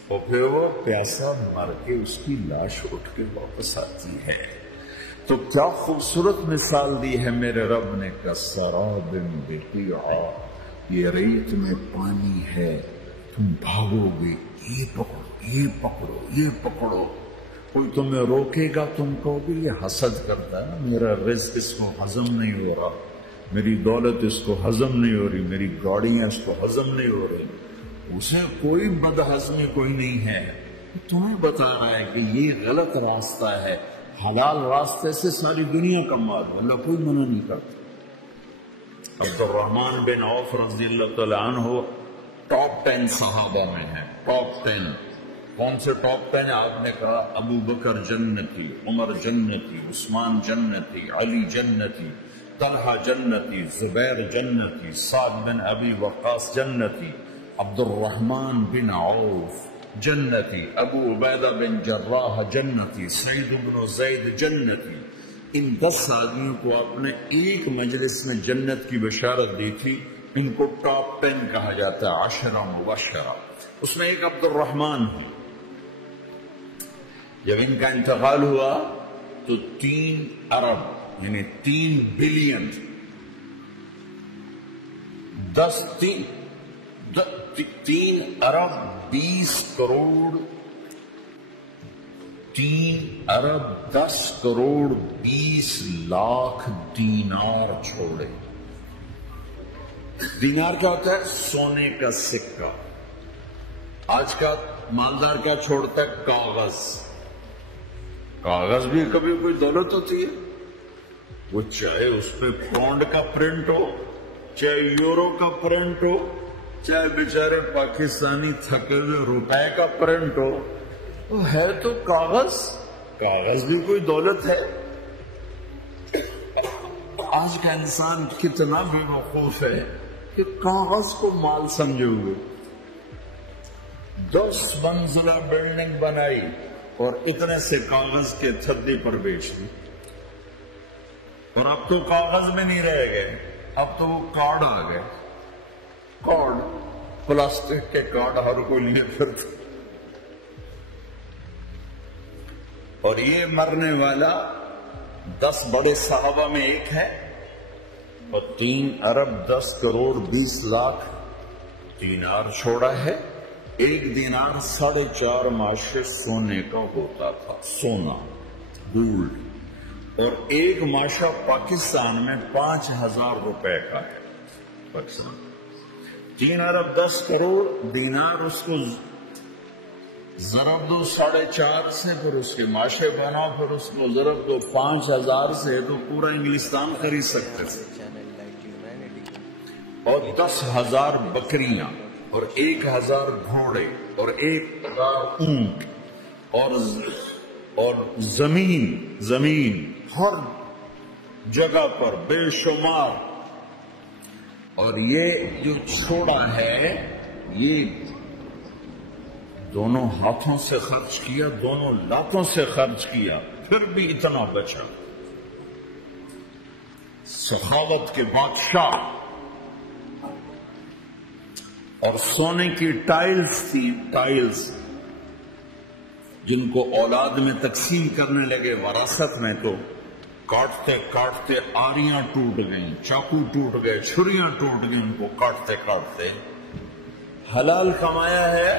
اور پھر وہ پیاسا مر کے اس کی لاش اٹھ کے واپس آتی ہے. تو کیا خوبصورت مثال دی ہے میرے رب نے. کسراب بقیع، یہ ریت میں پانی ہے، تم بھاگو گے، یہ پکڑو، یہ پکڑو، یہ پکڑو. کوئی تمہیں روکے گا، تم کہو گے یہ حسد کرتا ہے نا، میرا رزق اس کو ہضم نہیں ہو رہا، میری دولت اس کو ہضم نہیں ہو رہی، میری گاڑیاں اس کو ہضم نہیں ہو رہی. اسے کوئی بد ہضمی کوئی نہیں ہے. تمہیں بتا رہا ہے کہ یہ غلط راستہ ہے. حلال راستے سے ساری دنیا کا مال، اللہ کوئی منع نہیں کرتا. عبد الرحمن بن عوف رضی اللہ تعالی عنہ ٹاپ 10 صحابہ میں ہیں. ٹاپ 10. کون سے ٹاپ 10 آپ نے کہا؟ ابو بکر جنتی، عمر جنتی، عثمان جنتی، علی جنتی، طلحہ جنتی، زبیر جنتی، سعد بن ابی وقاص جنتی، عبد الرحمن بن عوف جنتی، ابو عبیدہ بن جراح جنتی، سعید بن زید جنتی. ان 10 آدمیوں کو آپ نے ایک مجلس میں جنت کی بشارت دی تھی. ان کو ٹاپ 10 کہا جاتا ہے، 10 مبشرہ. اس میں ایک عبد الرحمن ہے. جب ان کا انتقال ہوا تو 3 ارب یعنی 3 بلین 3 ارب 20 کروڑ 3 ارب 10 کروڑ 20 لاکھ دینار چھوڑے. دینار کیا ہوتا ہے؟ سونے کا سکہ. آج کا مالدار کیا چھوڑتا ہے؟ کاغذ. کاغذ بھی کبھی کوئی دولت ہوتی ہے، وہ چاہے اس پہ پاؤنڈ کا پرنٹ ہو، چاہے یورو کا پرنٹ ہو، چاہے بیچارے پاکستانی تھکے ہوئے روپے کا پرنٹ ہو، وہ ہے تو کاغذ، کاغذ بھی کوئی دولت ہے۔ آج کا انسان کتنا بے وقوف ہے کہ کاغذ کو مال سمجھے ہوئے 10 منزلہ بلڈنگ بنائی اور اتنے سے کاغذ کے تھدی پر بیچ دی، اور اب تو کاغذ میں نہیں رہ گئے، اب تو وہ کارڈ آ گئے، کارڈ، پلاسٹک کے کارڈ ہر کوئی لیے پھرتا، اور یہ مرنے والا 10 بڑے صحابہ میں ایک ہے، اور 3 ارب 10 کروڑ 20 لاکھ دینار چھوڑا ہے۔ ایک دینار 4.5 ماشے سونے کا ہوتا تھا، سونا، گولڈ، اور ایک ماشا پاکستان میں 5,000 روپے کا ہے۔ پاکستان 3 ارب 10 کروڑ دینار، اس کو ضرب دو 4.5 سے، پھر اس کے ماشے بنا، پھر اس کو ضرب دو 5,000 سے، تو پورا انگلستان خرید سکتے تھے، اور 10,000 بکریاں، اور 1,000 گھوڑے، اور 1,000 اونٹ، اور زمین ہر جگہ پر بے شمار، اور یہ جو چھوڑا ہے یہ دونوں ہاتھوں سے خرچ کیا، دونوں لاتوں سے خرچ کیا، پھر بھی اتنا بچا۔ سخاوت کے بادشاہ، اور سونے کی ٹائلز تھی، ٹائلز جن کو اولاد میں تقسیم کرنے لگے وراثت میں، تو کاٹتے کاٹتے آریاں ٹوٹ گئیں، چاقو ٹوٹ گئے، چھریاں ٹوٹ گئیں، ان کو کاٹتے کاٹتے۔ حلال کمایا ہے،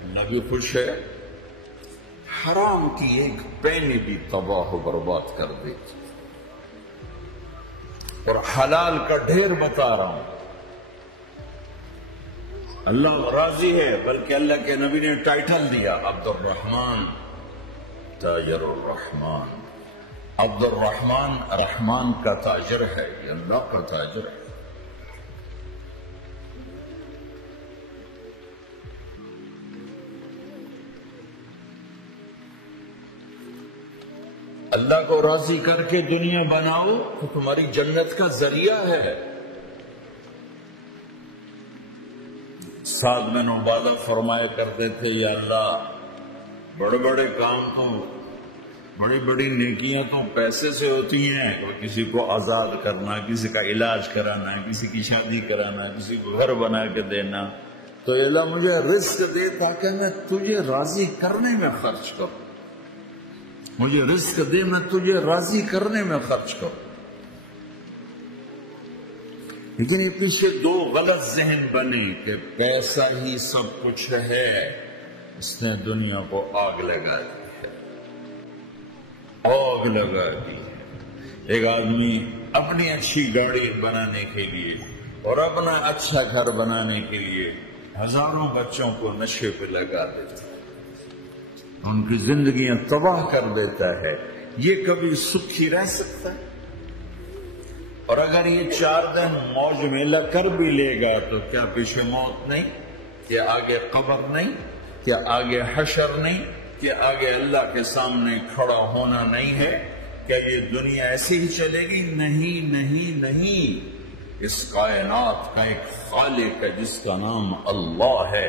اللہ بھی خوش ہے، حرام کی ایک پینی بھی تباہ و برباد کر دی، اور حلال کا ڈھیر بتا رہا ہوں۔ اللہ راضی ہے، بلکہ اللہ کے نبی نے ٹائٹل دیا عبد الرحمن تاجر الرحمن۔ عبد الرحمن رحمان کا تاجر ہے، یہ اللہ کا تاجر ہے۔ اللہ کو راضی کر کے دنیا بناؤ تو تمہاری جنت کا ذریعہ ہے۔ سعد بن عبادہ فرمایا کرتے تھے، یا اللہ بڑے بڑے کام تو، بڑی بڑی نیکیاں تو پیسے سے ہوتی ہیں، کسی کو آزاد کرنا، کسی کا علاج کرانا، کسی کی شادی کرانا، کسی کو گھر بنا کے دینا، تو اللہ مجھے رزق دے تاکہ میں تجھے راضی کرنے میں خرچ کروں، مجھے رزق دے میں تجھے راضی کرنے میں خرچ کروں۔ لیکن یہ پیچھے 2 غلط ذہن بنے کہ پیسہ ہی سب کچھ ہے، اس نے دنیا کو آگ لگا دی ہے، آگ لگا دی ہے۔ ایک آدمی اپنی اچھی گاڑی بنانے کے لیے اور اپنا اچھا گھر بنانے کے لیے ہزاروں بچوں کو نشے پہ لگا دیتا ہے، ان کی زندگیاں تباہ کر دیتا ہے۔ یہ کبھی سکھی رہ سکتا ہے؟ اور اگر یہ 4 دن موج میلہ کر بھی لے گا تو کیا پیچھے موت نہیں؟ کیا آگے قبر نہیں؟ کیا آگے حشر نہیں؟ کیا آگے اللہ کے سامنے کھڑا ہونا نہیں ہے؟ کیا یہ دنیا ایسی ہی چلے گی؟ نہیں نہیں نہیں، اس کائنات کا ایک خالق ہے جس کا نام اللہ ہے،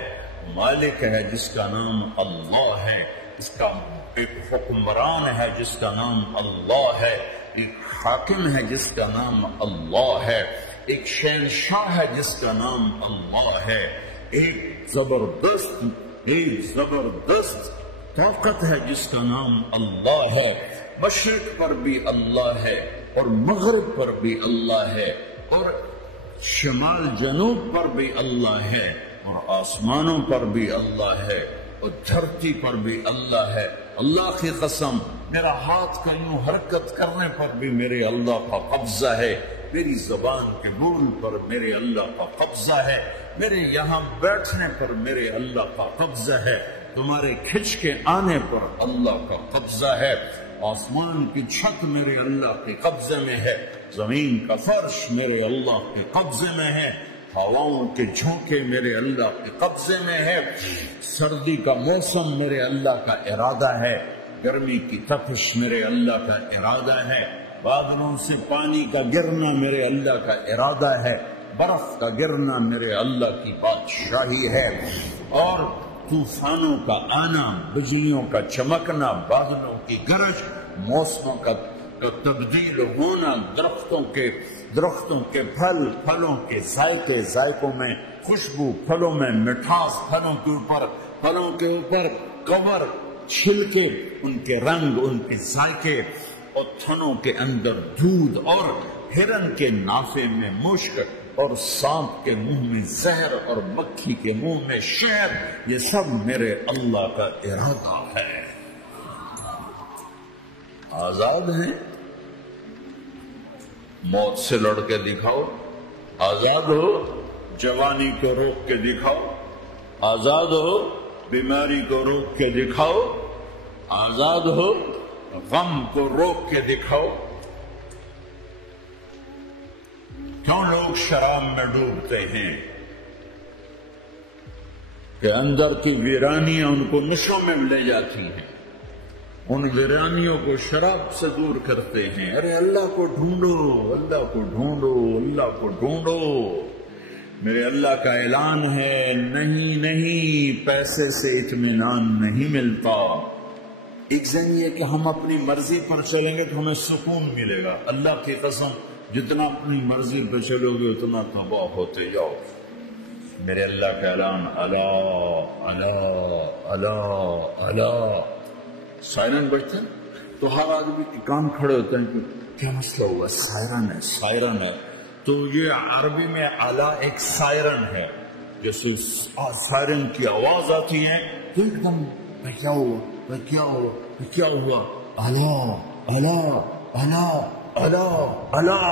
مالک ہے جس کا نام اللہ ہے، اس کا ایک حکمران ہے جس کا نام اللہ ہے، ایک حاکم ہے جس کا نام اللہ ہے، ایک شہنشاہ ہے جس کا نام اللہ ہے، ایک زبردست طاقت ہے جس کا نام اللہ ہے، مشرق پر بھی اللہ ہے اور مغرب پر بھی اللہ ہے اور شمال جنوب پر بھی اللہ ہے اور آسمانوں پر بھی اللہ ہے اور دھرتی پر بھی اللہ ہے۔ اللہ کی قسم، میرا ہاتھ کا یوں حرکت کرنے پر بھی میرے اللہ کا قبضہ ہے، میری زبان کے بول پر میرے اللہ کا قبضہ ہے، میرے یہاں بیٹھنے پر میرے اللہ کا قبضہ ہے، تمہارے کھچ کے آنے پر اللہ کا قبضہ ہے. آسمان کی چھت میرے اللہ کے قبضے میں ہے، زمین کا فرش میرے اللہ کے قبضے میں ہے، ہواؤں کے جھونکے میرے اللہ کے قبضے میں ہے، سردی کا موسم میرے اللہ کا ارادہ ہے، گرمی کی تپش میرے اللہ کا ارادہ ہے، بادلوں سے پانی کا گرنا میرے اللہ کا ارادہ ہے، برف کا گرنا میرے اللہ کی بادشاہی ہے، اور طوفانوں کا آنا، بجلیوں کا چمکنا، بادلوں کی گرج، موسموں کا تبدیل ہونا، درختوں کے پھلوں کے ذائقوں میں خوشبو، پھلوں میں مٹھاس، پھلوں کے اوپر کور، چھلکے، ان کے رنگ، ان کے ذائقے، اور تھنوں کے اندر دودھ، اور ہرن کے نافے میں مشک، اور سانپ کے منہ میں زہر، اور مکھی کے منہ میں شہد، یہ سب میرے اللہ کا ارادہ ہے. آزاد ہیں، موت سے لڑ کے دکھاؤ، آزاد ہو جوانی کو روک کے دکھاؤ، آزاد ہو بیماری کو روک کے دکھاؤ، آزاد ہو غم کو روک کے دکھاؤ. کیوں لوگ شراب میں ڈوبتے ہیں؟ کہ اندر کی ویرانیاں ان کو نشوں میں لے جاتی ہیں، ان ویرانیوں کو شراب سے دور کرتے ہیں. ارے اللہ کو ڈھونڈو، اللہ کو ڈھونڈو، اللہ کو ڈھونڈو. میرے اللہ کا اعلان ہے، نہیں پیسے سے اطمینان نہیں ملتا. ایک ذہن یہ کہ ہم اپنی مرضی پر چلیں گے تو ہمیں سکون ملے گا. اللہ کی قسم، جتنا اپنی مرضی پہ چلو گے اتنا تباہ ہوتے جاؤ. میرے اللہ کا اعلان، اللہ اللہ اللہ اللہ. سائرن بجتے ہیں تو ہر آدمی کے کان کھڑے ہوتے ہیں کہ کیا مسئلہ ہوا؟ سائرن ہے. تو یہ عربی میں اللہ ایک سائرن ہے. جیسے سائرن کی آواز آتی ہے تو ایک دم کیا ہوا؟ اللہ اللہ اللہ اللہ اللہ.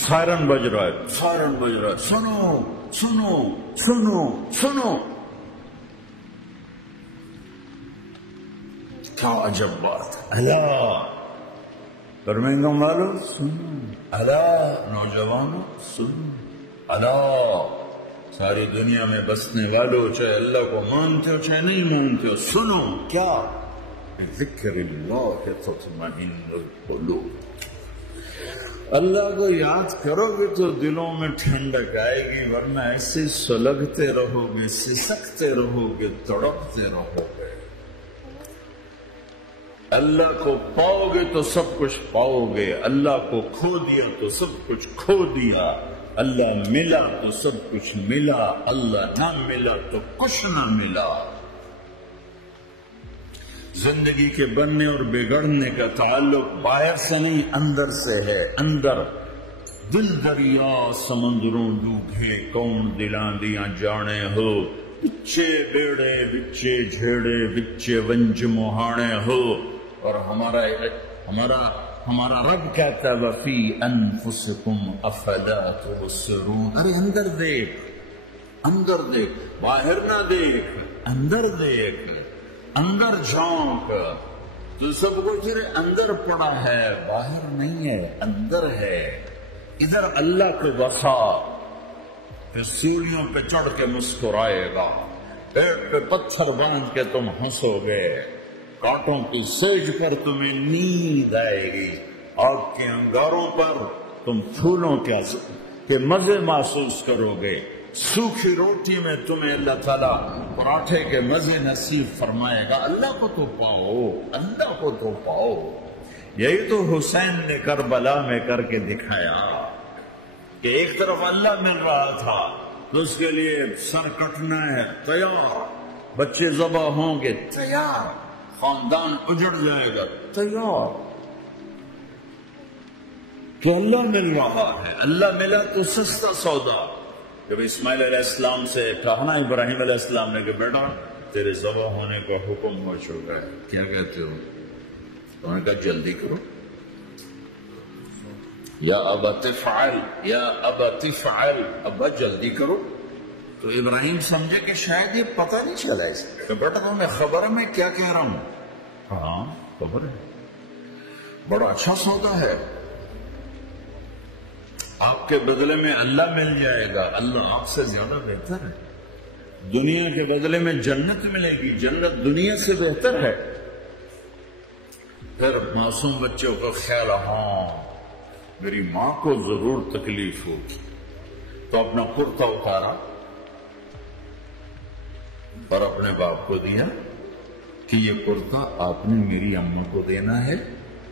سائرن بج رہا ہے. سنو سنو سنو سنو. کیا عجب بات. اللہ برمنگم والو سنو، اللہ نوجوانوں سنو، اللہ ساری دنیا میں بسنے والوں، چاہے اللہ کو مانتے ہو چاہے نہیں مانتے ہو، سنو. کیا؟ ذکر اللہ تطمئن القلوب. اللہ کو یاد کرو گے تو دلوں میں ٹھنڈک آئے گی، ورنہ ایسے سلگتے رہو گے، سسکتے رہو گے، تڑپتے رہو گے. اللہ کو پاؤ گے تو سب کچھ پاؤ گے، اللہ کو کھو دیا تو سب کچھ کھو دیا. اللہ ملا تو سب کچھ ملا، اللہ نہ ملا تو کچھ نہ ملا. زندگی کے بننے اور بگڑنے کا تعلق باہر سے نہیں اندر سے ہے. اندر دل دریا سمندروں ڈوبے، کون دلاں دیاں جانے ہو، بچے بیڑے بچے جھیڑے بچے ونج مہانے ہو. اور ہمارا رب کہتا ہے وفی انفسکم افلا تبصرون. ارے اندر دیکھ، باہر نہ دیکھ، اندر دیکھ، اندر جھانک. تو سب کچھ اندر پڑا ہے، باہر نہیں ہے، اندر ہے. ادھر اللہ کو بسا، پھر سیڑھیوں پہ چڑھ کے مسکرائے گا، پیٹ پہ پتھر باندھ کے تم ہنسو گے، کانٹوں کی سیج پر تمہیں نیند آئے گی، آگ کے انگاروں پر تم پھولوں کے مزے محسوس کرو گے، سوکھی روٹی میں تمہیں اللہ تعالیٰ پراٹھے کے مزے نصیب فرمائے گا. اللہ کو تو پاؤ، اللہ کو تو پاؤ. یہی تو حسین نے کربلا میں کر کے دکھایا کہ ایک طرف اللہ مل رہا تھا تو اس کے لیے سر کٹنا ہے تیار، بچے ذبح ہوں گے تیار، خاندان اجڑ جائے گا تیار. تو اللہ مل رہا ہے، اللہ ملا تو سستا سودا. جب اسماعیل علیہ السلام سے کہنا ابراہیم علیہ السلام نے کہ بیٹا تیرے ذبح ہونے کا حکم ہو چکا ہے، کیا کہتے ہو؟ انہوں نے کہا جلدی کرو. یا ابا تفعل، یا ابا تفعل، ابا جلدی کرو. تو ابراہیم سمجھے کہ شاید یہ پتہ نہیں چلا اس کہ بیٹا تمہیں خبر ہے میں کیا کہہ رہا ہوں؟ ہاں خبر ہے، بڑا اچھا سودا ہے، آپ کے بدلے میں اللہ مل جائے گا، اللہ آپ سے زیادہ بہتر ہے، دنیا کے بدلے میں جنت ملے گی، جنت دنیا سے بہتر ہے۔ پھر معصوم بچوں کا خیال، ہاں میری ماں کو ضرور تکلیف ہوگی، تو اپنا کرتا اتارا اور اپنے باپ کو دیا کہ یہ کرتا آپ نے میری اماں کو دینا ہے،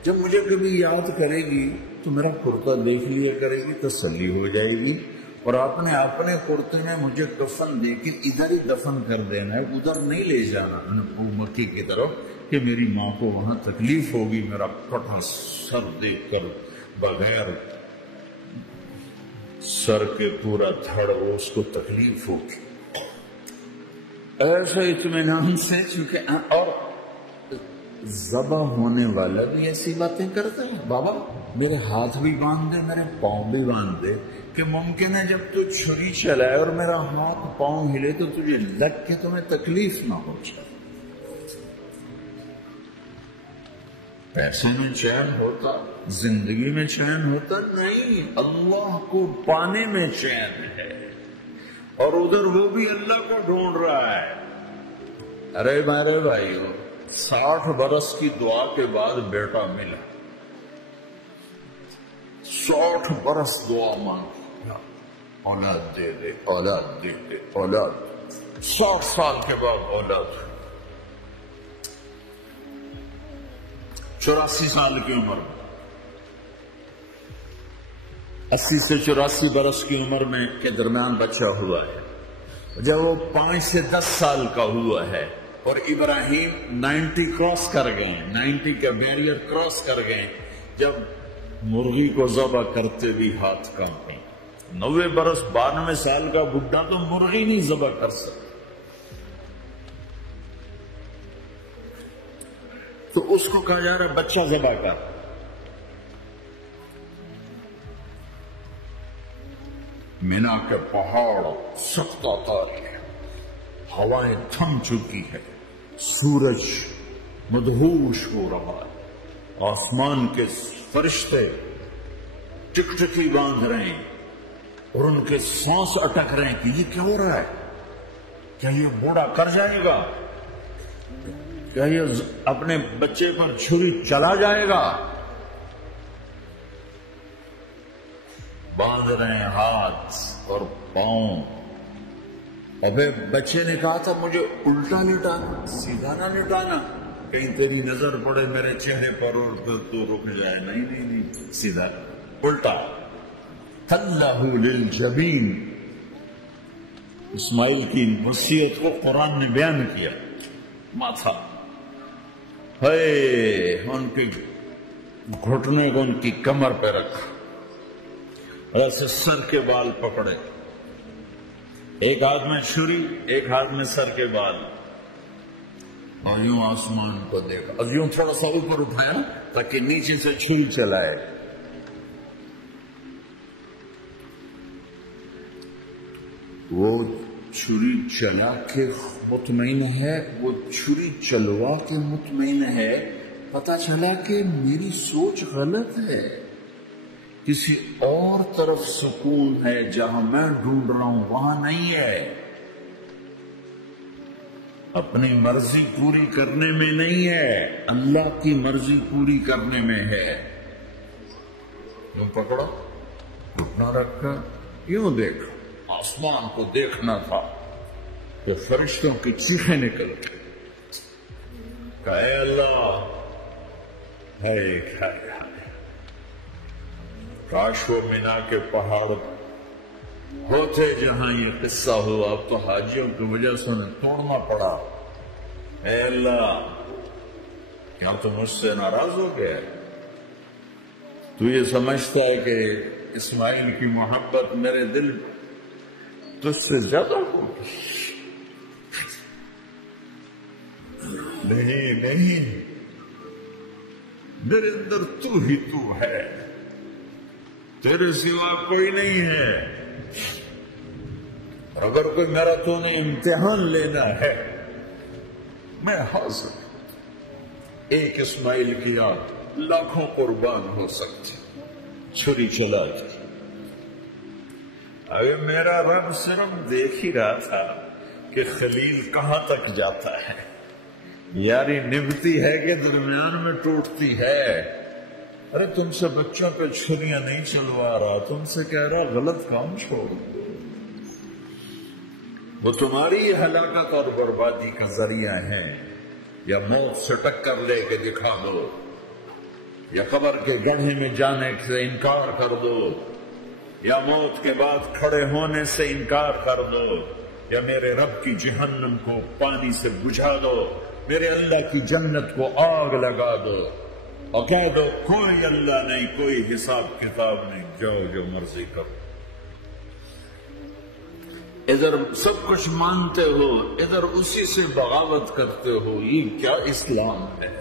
جب مجھے کبھی یاد کرے گی تو میرا کرتا دیکھ لیا کرے گی، تسلی ہو جائے گی، اور آپ نے اپنے کرتے میں مجھے کفن دے کے ادھر ہی دفن کر دینا ہے، ادھر نہیں لے جانا مکی کی طرف کہ میری ماں کو وہاں تکلیف ہوگی، میرا کٹا سر دیکھ کر بغیر سر کے پورا دھڑ اس کو تکلیف ہوگی۔ ایسے اطمینان سے، چونکہ اور ذبح ہونے والا بھی ایسی باتیں کرتا ہے، بابا میرے ہاتھ بھی باندھ دے، میرے پاؤں بھی باندھ دے، کہ ممکن ہے جب تو چھری چلائے اور میرا ہاتھ پاؤں ہلے تو تجھے لگ کے تمہیں تکلیف نہ ہو جائے۔ پیسے میں چین ہوتا، زندگی میں چین ہوتا نہیں، اللہ کو پانے میں چین ہے، اور ادھر وہ بھی اللہ کو ڈھونڈ رہا ہے۔ ارے میرے بھائیو، 60 برس کی دعا کے بعد بیٹا ملا، 60 برس دعا مانگی، اولاد دے دے، اولاد دے دے، اولاد، 60 سال کے بعد اولاد، 84 سال کی عمر میں، 80 سے 84 برس کی عمر میں کے درمیان بچہ ہوا ہے۔ جب وہ 5 سے 10 سال کا ہوا ہے اور ابراہیم 90 کراس کر گئے، 90 کا بیریئر کراس کر گئے، جب مرغی کو ذبح کرتے بھی ہاتھ کانپے، 90 برس 92 سال کا بڈھا تو مرغی نہیں ذبح کر سکتا، تو اس کو کہا جا رہا بچہ ذبح کر۔ مینا کے پہاڑ سخت تاریخ ہے، ہوائیں تھم چکی ہے، سورج مدہوش ہو رہا ہے، آسمان کے فرشتے ٹکٹکی باندھ رہے ہیں اور ان کے سانس اٹک رہے ہیں کہ یہ کیا ہو رہا ہے، کیا یہ بوڑھا کر جائے گا، کیا یہ اپنے بچے پر چھری چلا جائے گا، باندھ رہے ہیں ہاتھ اور پاؤں۔ ابے بچے نے کہا تھا مجھے الٹا لٹانا، سیدھا نہ لٹانا، کہیں تیری نظر پڑے میرے چہرے پر اور تو رک جائے، نہیں نہیں نہیں، سیدھا الٹا۔ اللہ للجبین، اسماعیل کی وصیت کو قرآن نے بیان کیا، ماتھا ہے ان کے گھٹنے کو ان کی کمر پہ رکھا اور ایسے سر کے بال پکڑے، ایک ہاتھ میں چھری، ایک ہاتھ میں سر کے بال، اور یوں آسمان کو دیکھا، اور یوں تھوڑا سا اوپر اٹھایا تاکہ نیچے سے چھری چلائے۔ وہ چھری چلا کے مطمئن ہے، وہ چھری چلوا کے مطمئن ہے، پتا چلا کہ میری سوچ غلط ہے، کسی اور طرف سکون ہے، جہاں میں ڈھونڈ رہا ہوں وہاں نہیں ہے، اپنی مرضی پوری کرنے میں نہیں ہے، اللہ کی مرضی پوری کرنے میں ہے۔ یوں پکڑا، گھٹنا رکھا، یوں دیکھا، آسمان کو دیکھنا تھا کہ فرشتوں کی چیخیں نکل گئی، کہ اے اللہ، ہے کاش وہ مینا کے پہاڑ ہوتے جہاں یہ قصہ ہوا، اب تو حاجیوں کی وجہ سے انہیں توڑنا پڑا۔ اے اللہ، کیا تو مجھ سے ناراض ہو گیا؟ تو یہ سمجھتا ہے کہ اسماعیل کی محبت میرے دل تجھ سے زیادہ ہوگی؟ نہیں، میرے اندر تو ہی تو ہے، تیرے سوا کوئی نہیں ہے۔ اور اگر کوئی میرا تو نے امتحان لینا ہے میں حاضر. ایک اسماعیل کی آگ لاکھوں قربان ہو سکتی، چھری چلا دی. ابھی میرا رب صرف دیکھ ہی رہا تھا کہ خلیل کہاں تک جاتا ہے. یاری نبھتی ہے کہ درمیان میں ٹوٹتی ہے. ارے تم سے بچوں پہ چھریاں نہیں چلوا رہا، تم سے کہہ رہا غلط کام چھوڑ دو. وہ تمہاری ہلاکت اور بربادی کا ذریعہ ہے. یا موت سے ٹکر لے کے دکھا دو، یا قبر کے گڑھے میں جانے سے انکار کر دو، یا موت کے بعد کھڑے ہونے سے انکار کر دو، یا میرے رب کی جہنم کو پانی سے بجھا دو، میرے اللہ کی جنت کو آگ لگا دو اور کہہ دو کوئی اللہ نہیں، کوئی حساب کتاب نہیں، جاؤ جو مرضی کرو. ادھر سب کچھ مانتے ہو، ادھر اسی سے بغاوت کرتے ہو. یہ کیا اسلام ہے؟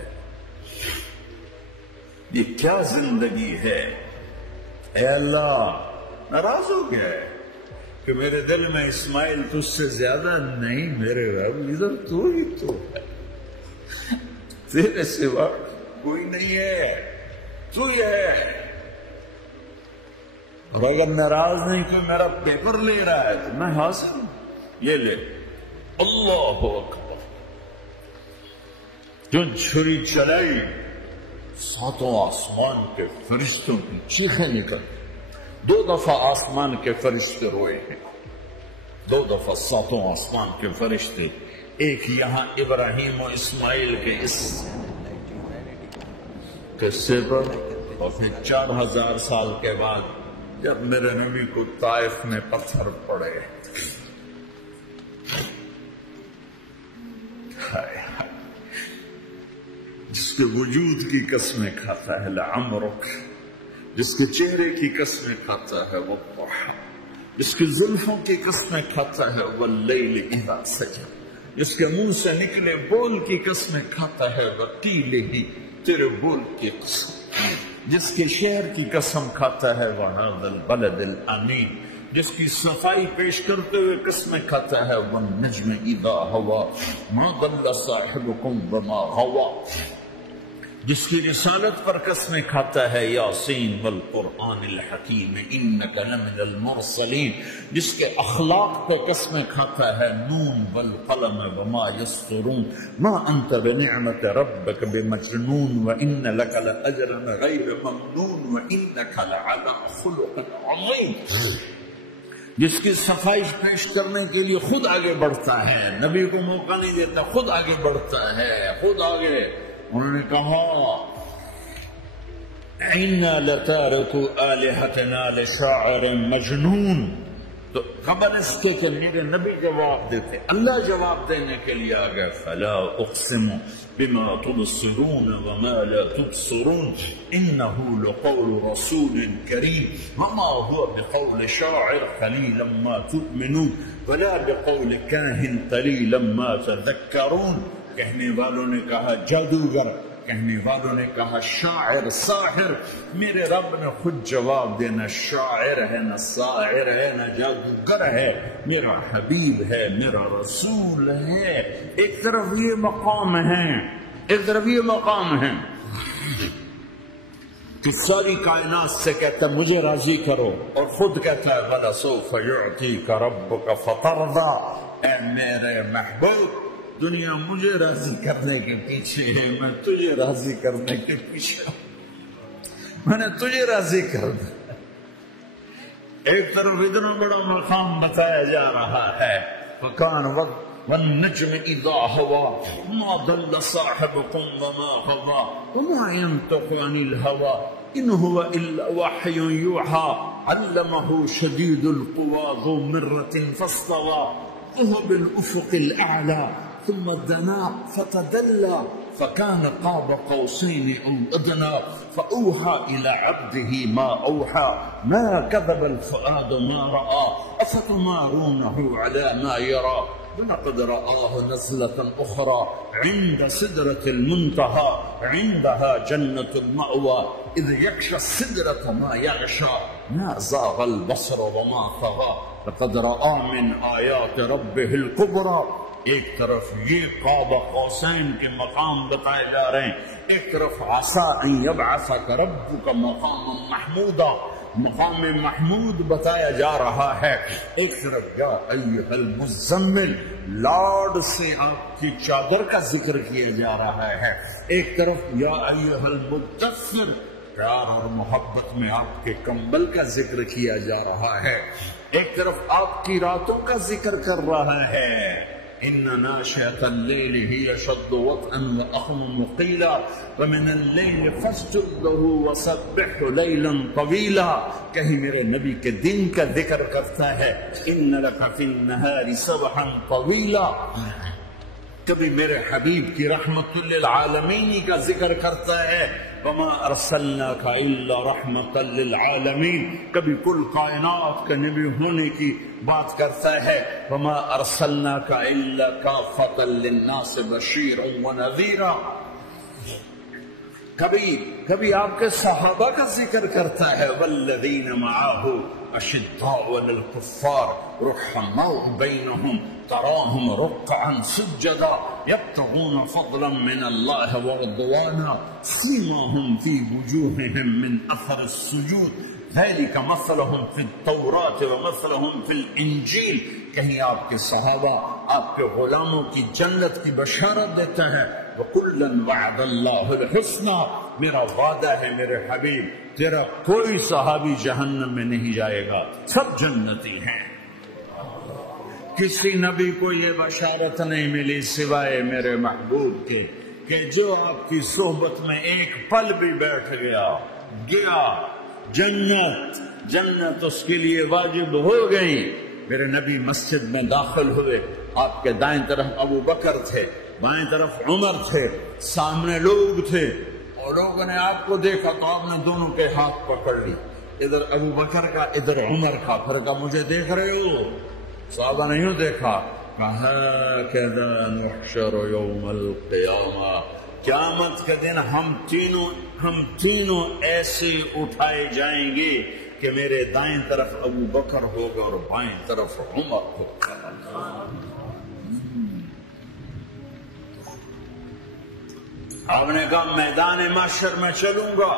یہ کیا زندگی ہے؟ اے اللہ ناراض ہو گیا ہے کہ میرے دل میں اسماعیل تجھ سے زیادہ نہیں. میرے رب ادھر تو ہی تو ہے، تیرے سوا کوئی نہیں ہے، تو ہی ہے. اور اگر ناراض نہیں کوئی میرا پیپر لے رہا ہے تو میں حاضر ہوں. یہ لے. اللہ اکبر. جو چھری چلائی ساتوں آسمان کے فرشتوں کی چیخیں نکل. 2 دفعہ آسمان کے فرشتے روئے ہیں، 2 دفعہ ساتوں آسمان کے فرشتے. ایک یہاں ابراہیم و اسماعیل کے اس قصے پر، اور پھر 4000 سال کے بعد جب میرے نبی کو طائف میں پتھر پڑے. جس کے وجود کی قسمیں کھاتا ہے لعمرک، جس کے چہرے کی قسمیں کھاتا ہے وہ والضحى، جس کی زلفوں کی قسمیں کھاتا ہے واللیل اذا سجى، جس کے منہ سے نکلے بول کی قسمیں کھاتا ہے وقیلہ، تیرے بول کی قسم، جس کے شہر کی قسم کھاتا ہے وہذا البلد الامین، جس کی صفائی پیش کرتے ہوئے قسمیں کھاتا ہے والنجم اذا ہوا ما ضل صاحبکم وما غوا، جس کی رسالت پر قسمیں کھاتا ہے یاسین والقرآن الحکیم انک لمن المرسلین، جس کے اخلاق پہ قسمیں کھاتا ہے نون والقلم وما یسطرون ما انت بنعمت ربک بمجنون وان لک لاجرا غیر ممنون وانک لعلی خلق عظیم، جس کی صفائی پیش کرنے کے لیے خود آگے بڑھتا ہے، نبی کو موقع نہیں دیتا، خود آگے بڑھتا ہے، خود آگے. انہوں نے کہا اِنَّا لَتَارِكُ آلِهَتَنَا لِشَاعِرٍ مَجْنُونَ. تو قبل اس کے کہ میرے نبی جواب دیتے، اللہ جواب دینے کے لیے آ گئے. فَلَا أُقْسِمُ بِمَا تُبْصِرُونَ وَمَا لَا تُبْصِرُونَ إِنَّهُ لَقَوْلُ رَسُولٍ كَرِيمٍ وَمَا هُوَ بِقَوْلِ شَاعِرٍ قَلِيلًا مَا تُؤْمِنُونَ وَلَا بِقَوْلِ كَاهِنٍ قَلِيلًا مَا تَذَكَّرُونَ. کہنے والوں نے کہا جادوگر، کہنے والوں نے کہا شاعر، ساحر. میرے رب نے خود جواب دینا شاعر ہے نہ ساحر ہے نہ جادوگر ہے، میرا حبیب ہے، میرا رسول ہے. ایک طرف یہ مقام ہے، ایک طرف یہ مقام ہے کہ ساری کائنات سے کہتا ہے مجھے راضی کرو، اور خود کہتا ہے وَلَسَوْفَ يُعْطِيكَ رَبُّكَ فَتَرْضَىٰ. اے میرے محبوب دنیا مجھے راضی کرنے کے پیچھے ہے، میں تجھے راضی کرنے کے پیچھے ہوں، میں نے تجھے راضی کرنا. ایک طرف اتنا بڑا مقام بتایا جا رہا ہے فَكَانَ وَالنَّجْمِ إِذَا هَوَىٰ مَا ضَلَّ صَاحِبُكُمْ وَمَا غَوَىٰ وَمَا يَنطِقُ عَنِ الْهَوَىٰ إِنْ هُوَ إِلَّا وَحْيٌ يُوحَىٰ عَلَّمَهُ شَدِيدُ الْقُوَىٰ ذُو مِرَّةٍ فَاسْتَوَىٰ وَهُوَ بِالْأُفُقِ الْأَعْلَىٰ ثم دنا فتدلى فكان قاب قوسين أو أدنى فأوحى إلى عبده ما أوحى ما كذب الفؤاد ما رأى أفتمارونه على ما يرى ولقد رآه نزلة أخرى عند سدرة المنتهى عندها جنة المأوى إذ يغشى السدرة ما يغشى ما زاغ البصر وما طغى لقد رأى من آیات ربه الكبرى. ایک طرف یہ قاب قوسین کے مقام بتائے جا رہے ہیں، ایک طرف عسى ان يبعثك ربك مقاما محمودا، مقام محمود بتایا جا رہا ہے. ایک طرف یا ایھا المزمل، لاڈ سے آپ کی چادر کا ذکر کیا جا رہا ہے. ایک طرف یا ایھا المدثر، پیار اور محبت میں آپ کے کمبل کا ذکر کیا جا رہا ہے. ایک طرف آپ کی راتوں کا ذکر کر رہا ہے. ان ناشئة الليل هي اشد وطئا واقوم قيلا ومن الليل فاسجد له وسبحه ليلا طويلا. کہیں میرے نبی کے دن کا ذکر کرتا ہے ان لك في النهار سبحا طويلا. کبھی میرے حبیب کی رحمت للعالمین کا ذکر کرتا ہے وما ارسلناک الا رحمت للعالمین. کبھی کل کائنات کا نبی ہونے کی بات کرتا ہے وما ارسلناک الا کافۃ للناس بشیرا ونذیرا. کبھی آپ کے صحابہ کا ذکر کرتا ہے والذین معه اشداء علی الکفار رحماء بینہم تراهم ركعا سجدا يبتغون فضلا من الله ورضوانا سيماهم في وجوههم من اثر السجود ذلك مثلهم في التوراة ومثلهم في الانجيل. کہیں آپ کے صحابہ آپ کے غلاموں کی جنت کی بشارت دیتا ہے وَكُلًّا وَعَدَ اللَّهُ الْحُسْنَى. میرا وعدہ ہے میرے حبیب تیرا کوئی صحابی جہنم میں نہیں جائے گا، سب جنتی ہیں. کسی نبی کو یہ بشارت نہیں ملی سوائے میرے محبوب کے کہ جو آپ کی صحبت میں ایک پل بھی بیٹھ گیا جنت اس کے لیے واجب ہو گئی. میرے نبی مسجد میں داخل ہوئے، آپ کے دائیں طرف ابو بکر تھے، بائیں طرف عمر تھے، سامنے لوگ تھے، اور لوگوں نے آپ کو دیکھا تو آپ نے دونوں کے ہاتھ پکڑ لی، ادھر ابو بکر کا ادھر عمر کا. پھر کہا مجھے دیکھ رہے ہو؟ صحابہ نہیں دیکھا. هَكَذَا نُحْشَرُ يَوْمَ الْقِيَامَةِ. قیامت کے دن ہم تینوں ایسے اٹھائے جائیں گے کہ میرے دائیں طرف ابو بکر ہوگا اور بائیں طرف عمر ہوگا. آپ نے کہا میدان محشر میں چلوں گا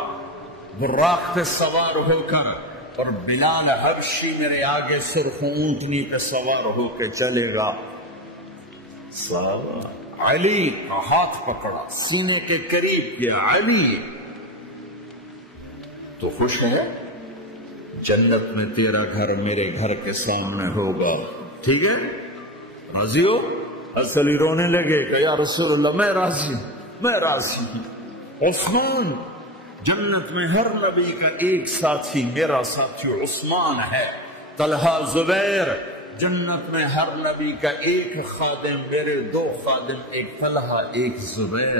براق پہ سوار ہو کر، اور بلال حبشی میرے آگے صرف اونٹنی پہ سوار ہو کے چلے گا. علی کا ہاتھ پکڑا، سینے کے قریب کیا. علی تو خوش ہے؟ جنت میں تیرا گھر میرے گھر کے سامنے ہوگا، ٹھیک ہے؟ راضی ہو؟ اصلی رونے لگے کہ یا رسول اللہ میں راضی ہوں. عثمان، جنت میں ہر نبی کا ایک ساتھی میرا ساتھی عثمان ہے. طلحہ، زبیر، جنت میں ہر نبی کا ایک خادم، میرے دو خادم، ایک طلحہ ایک زبیر.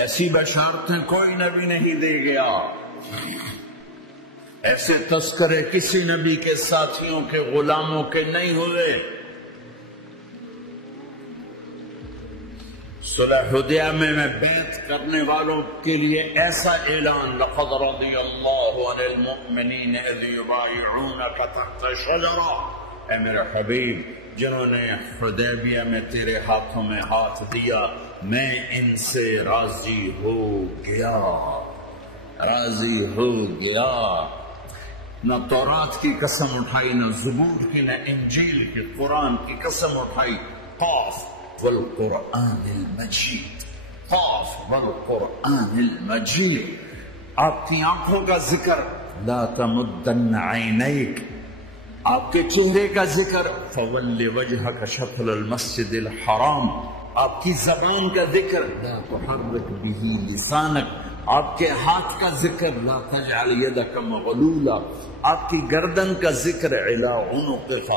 ایسی بشارتیں کوئی نبی نہیں دے گیا، ایسے تذکرے کسی نبی کے ساتھیوں کے غلاموں کے نہیں ہوئے. صلح حدیبیہ میں بیعت کرنے والوں کے لیے ایسا اعلان لقد رضی اللہ عن المؤمنین اذ یبایعونک تحت شجرہ. اے میرے حبیب، جنہوں نے حدیبیہ میں تیرے ہاتھوں میں ہاتھ دیا میں ان سے راضی ہو گیا. نہ تورات کی قسم اٹھائی، نہ زبور کی، نہ انجیل کی، قرآن کی قسم اٹھائی. قاف والقرآن المجید، قاف والقرآن المجید. آپ کی آنکھوں کا ذکر لا تمدن عینیک، آپ کے چہرے کا ذکر فول وجہک شطر المسجد الحرام. آپ کی زبان کا ذکر لا تحرک به لسانک. آپ کے ہاتھ کا ذکر لا تجعل یدک مغلولا. آپ کی گردن کا ذکر علی عنقک.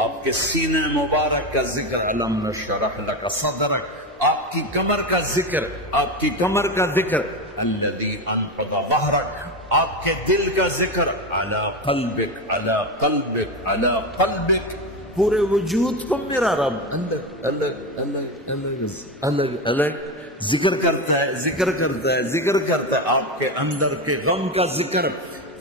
آپ کے سینے مبارک کا ذکر علم نشرح لک صدرک. آپ کی کمر کا ذکر، آپ کی کمر کا ذکر الذی انقض ظہرک. آپ کے دل کا ذکر علی قلبک، علی قلبک، علی قلبک. پورے وجود کو میرا رب الگ الگ الگ الگ الگ الگ ذکر کرتا ہے ذکر کرتا ہے ذکر کرتا ہے آپ کے اندر کے غم کا ذکر.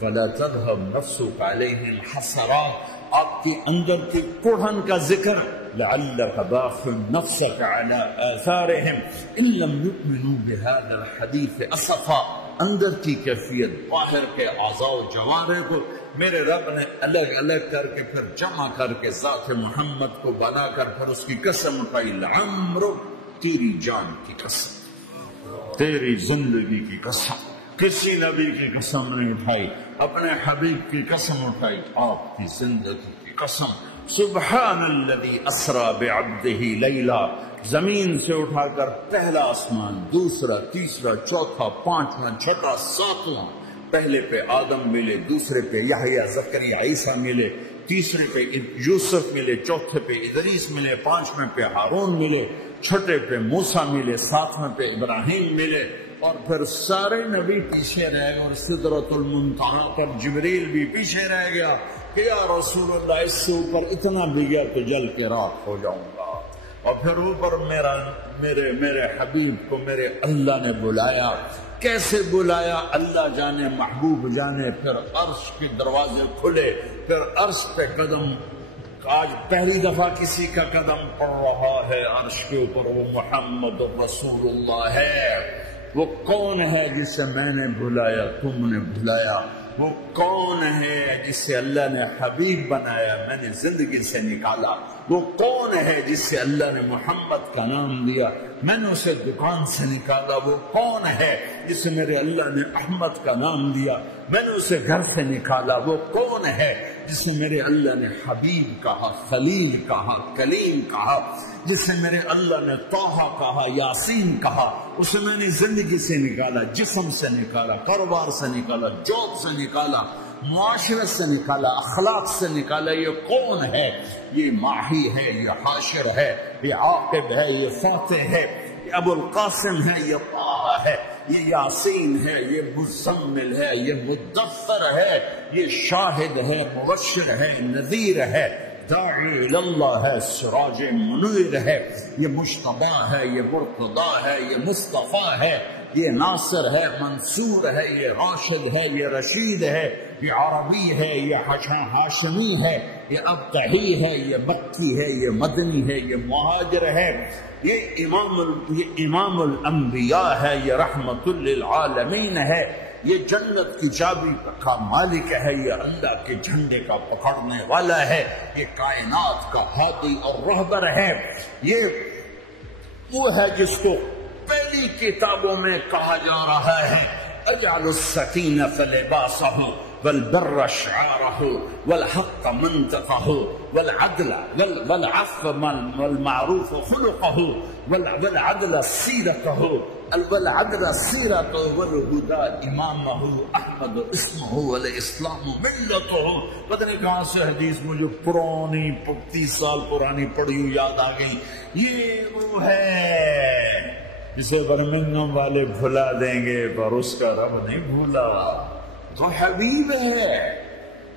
فلا تذهب نفسك عليهم حسرات، آپ کے اندر کی کڑھن کا ذکر. لعلك باخع نفسك على آثارهم ان لم يؤمنوا بهذا الحديث اسفا. اندر کی کیفیت باہر کے اعضاء و جوارح کو میرے رب نے الگ الگ کر کے پھر جمع کر کے ذات محمد کو بنا کر پھر اس کی قسم اٹھائی. لعمرک، تیری جان کی قسم، تیری زندگی کی قسم. کسی نبی کی قسم نہیں اٹھائی، اپنے حبیب کی قسم اٹھائی، آپ کی زندگی کی قسم. سبحان الذی اسری بعبدہ لیلا. زمین سے اٹھا کر پہلا آسمان، دوسرا، تیسرا، چوتھا، پانچواں، چھٹا، ساتواں. پہلے پہ آدم ملے، دوسرے پہ یحییٰ، زکریا، عیسیٰ ملے، تیسرے پہ یوسف ملے، چوتھے پہ ادریس ملے، پانچویں پہ ہارون ملے، چھٹے پہ موسیٰ ملے، ساتویں پہ ابراہیم ملے. اور پھر سارے نبی پیچھے رہ گئے اور سدرۃ المنتہا پر جبریل بھی پیچھے رہ گیا کہ یا رسول اللہ اس سے اوپر اتنا بھی گیا تو جل کے راکھ ہو جاؤں گا. اور پھر اوپر میرے حبیب کو میرے اللہ نے بلایا. کیسے بلایا اللہ جانے، محبوب جانے. پھر عرش کے دروازے کھلے، پھر عرش پہ قدم. آج پہلی دفعہ کسی کا قدم پڑ رہا ہے عرش کے اوپر، وہ محمد رسول اللہ ہے. وہ کون ہے جسے میں نے بلایا، تم نے بلایا؟ وہ کون ہے جسے اللہ نے حبیب بنایا، میں نے زندگی سے نکالا؟ وہ کون ہے جسے اللہ نے محمد کا نام دیا، میں نے اسے دکان سے نکالا؟ وہ کون ہے جسے میرے اللہ نے احمد کا نام دیا، میں نے اسے گھر سے نکالا؟ وہ کون ہے جسے میرے اللہ نے حبیب کہا، خلیل کہا، کلیم کہا؟ جسے میرے اللہ نے طٰہٰ کہا، یاسین کہا؟ اسے میں نے زندگی سے نکالا، جسم سے نکالا، کاروبار سے نکالا، جاب سے نکالا، معاشرت سے نکالا، اخلاق سے نکالا. یہ کون ہے؟ یہ ماہی ہے، یہ حاشر ہے، یہ عاقب ہے، یہ فاتح ہے، یہ ابو القاسم ہے، یہ طٰہٰ ہے، یہ یاسین ہے، یہ مزمل ہے، یہ مدثر ہے، یہ شاہد ہے، مبشر ہے، نذیر ہے، داعی اللہ ہے، سراج منیر ہے، یہ مجتبی ہے، یہ مرتضی ہے، یہ مصطفیٰ ہے، یہ ناصر ہے، منصور ہے، یہ راشد ہے، یہ رشید ہے، یہ عربی ہے، یہ ہاشمی ہے، یہ ابتحی ہے، یہ مکی ہے، یہ مدنی ہے، یہ مہاجر ہے، یہ امام الانبیاء ہے، یہ رحمت للعالمین ہے، یہ جنت کی چابی کا مالک ہے، یہ اللہ کے جھنڈے کا پکڑنے والا ہے، یہ کائنات کا ہادی اور رہبر ہے. یہ وہ ہے جس کو پہلی کتابوں میں کہا جا رہا ہے اجعل السکینۃ لباسہ والبر شعارہ والحق منطقہ والعدل والعفو والمعروف خلقہ والعدل سیرتہ والعدل سیرتہ والہدى امامہ احمد اسمہ والاسلام ملتہ. پتہ نہیں کہاں سے حدیث مجھے پرانی 30 سال پرانی پڑھی یاد آ گئی. یہ وہ ہے جسے برمنگم والے بھلا دیں گے پر اس کا رب نہیں بھولا. تو حبیب ہے،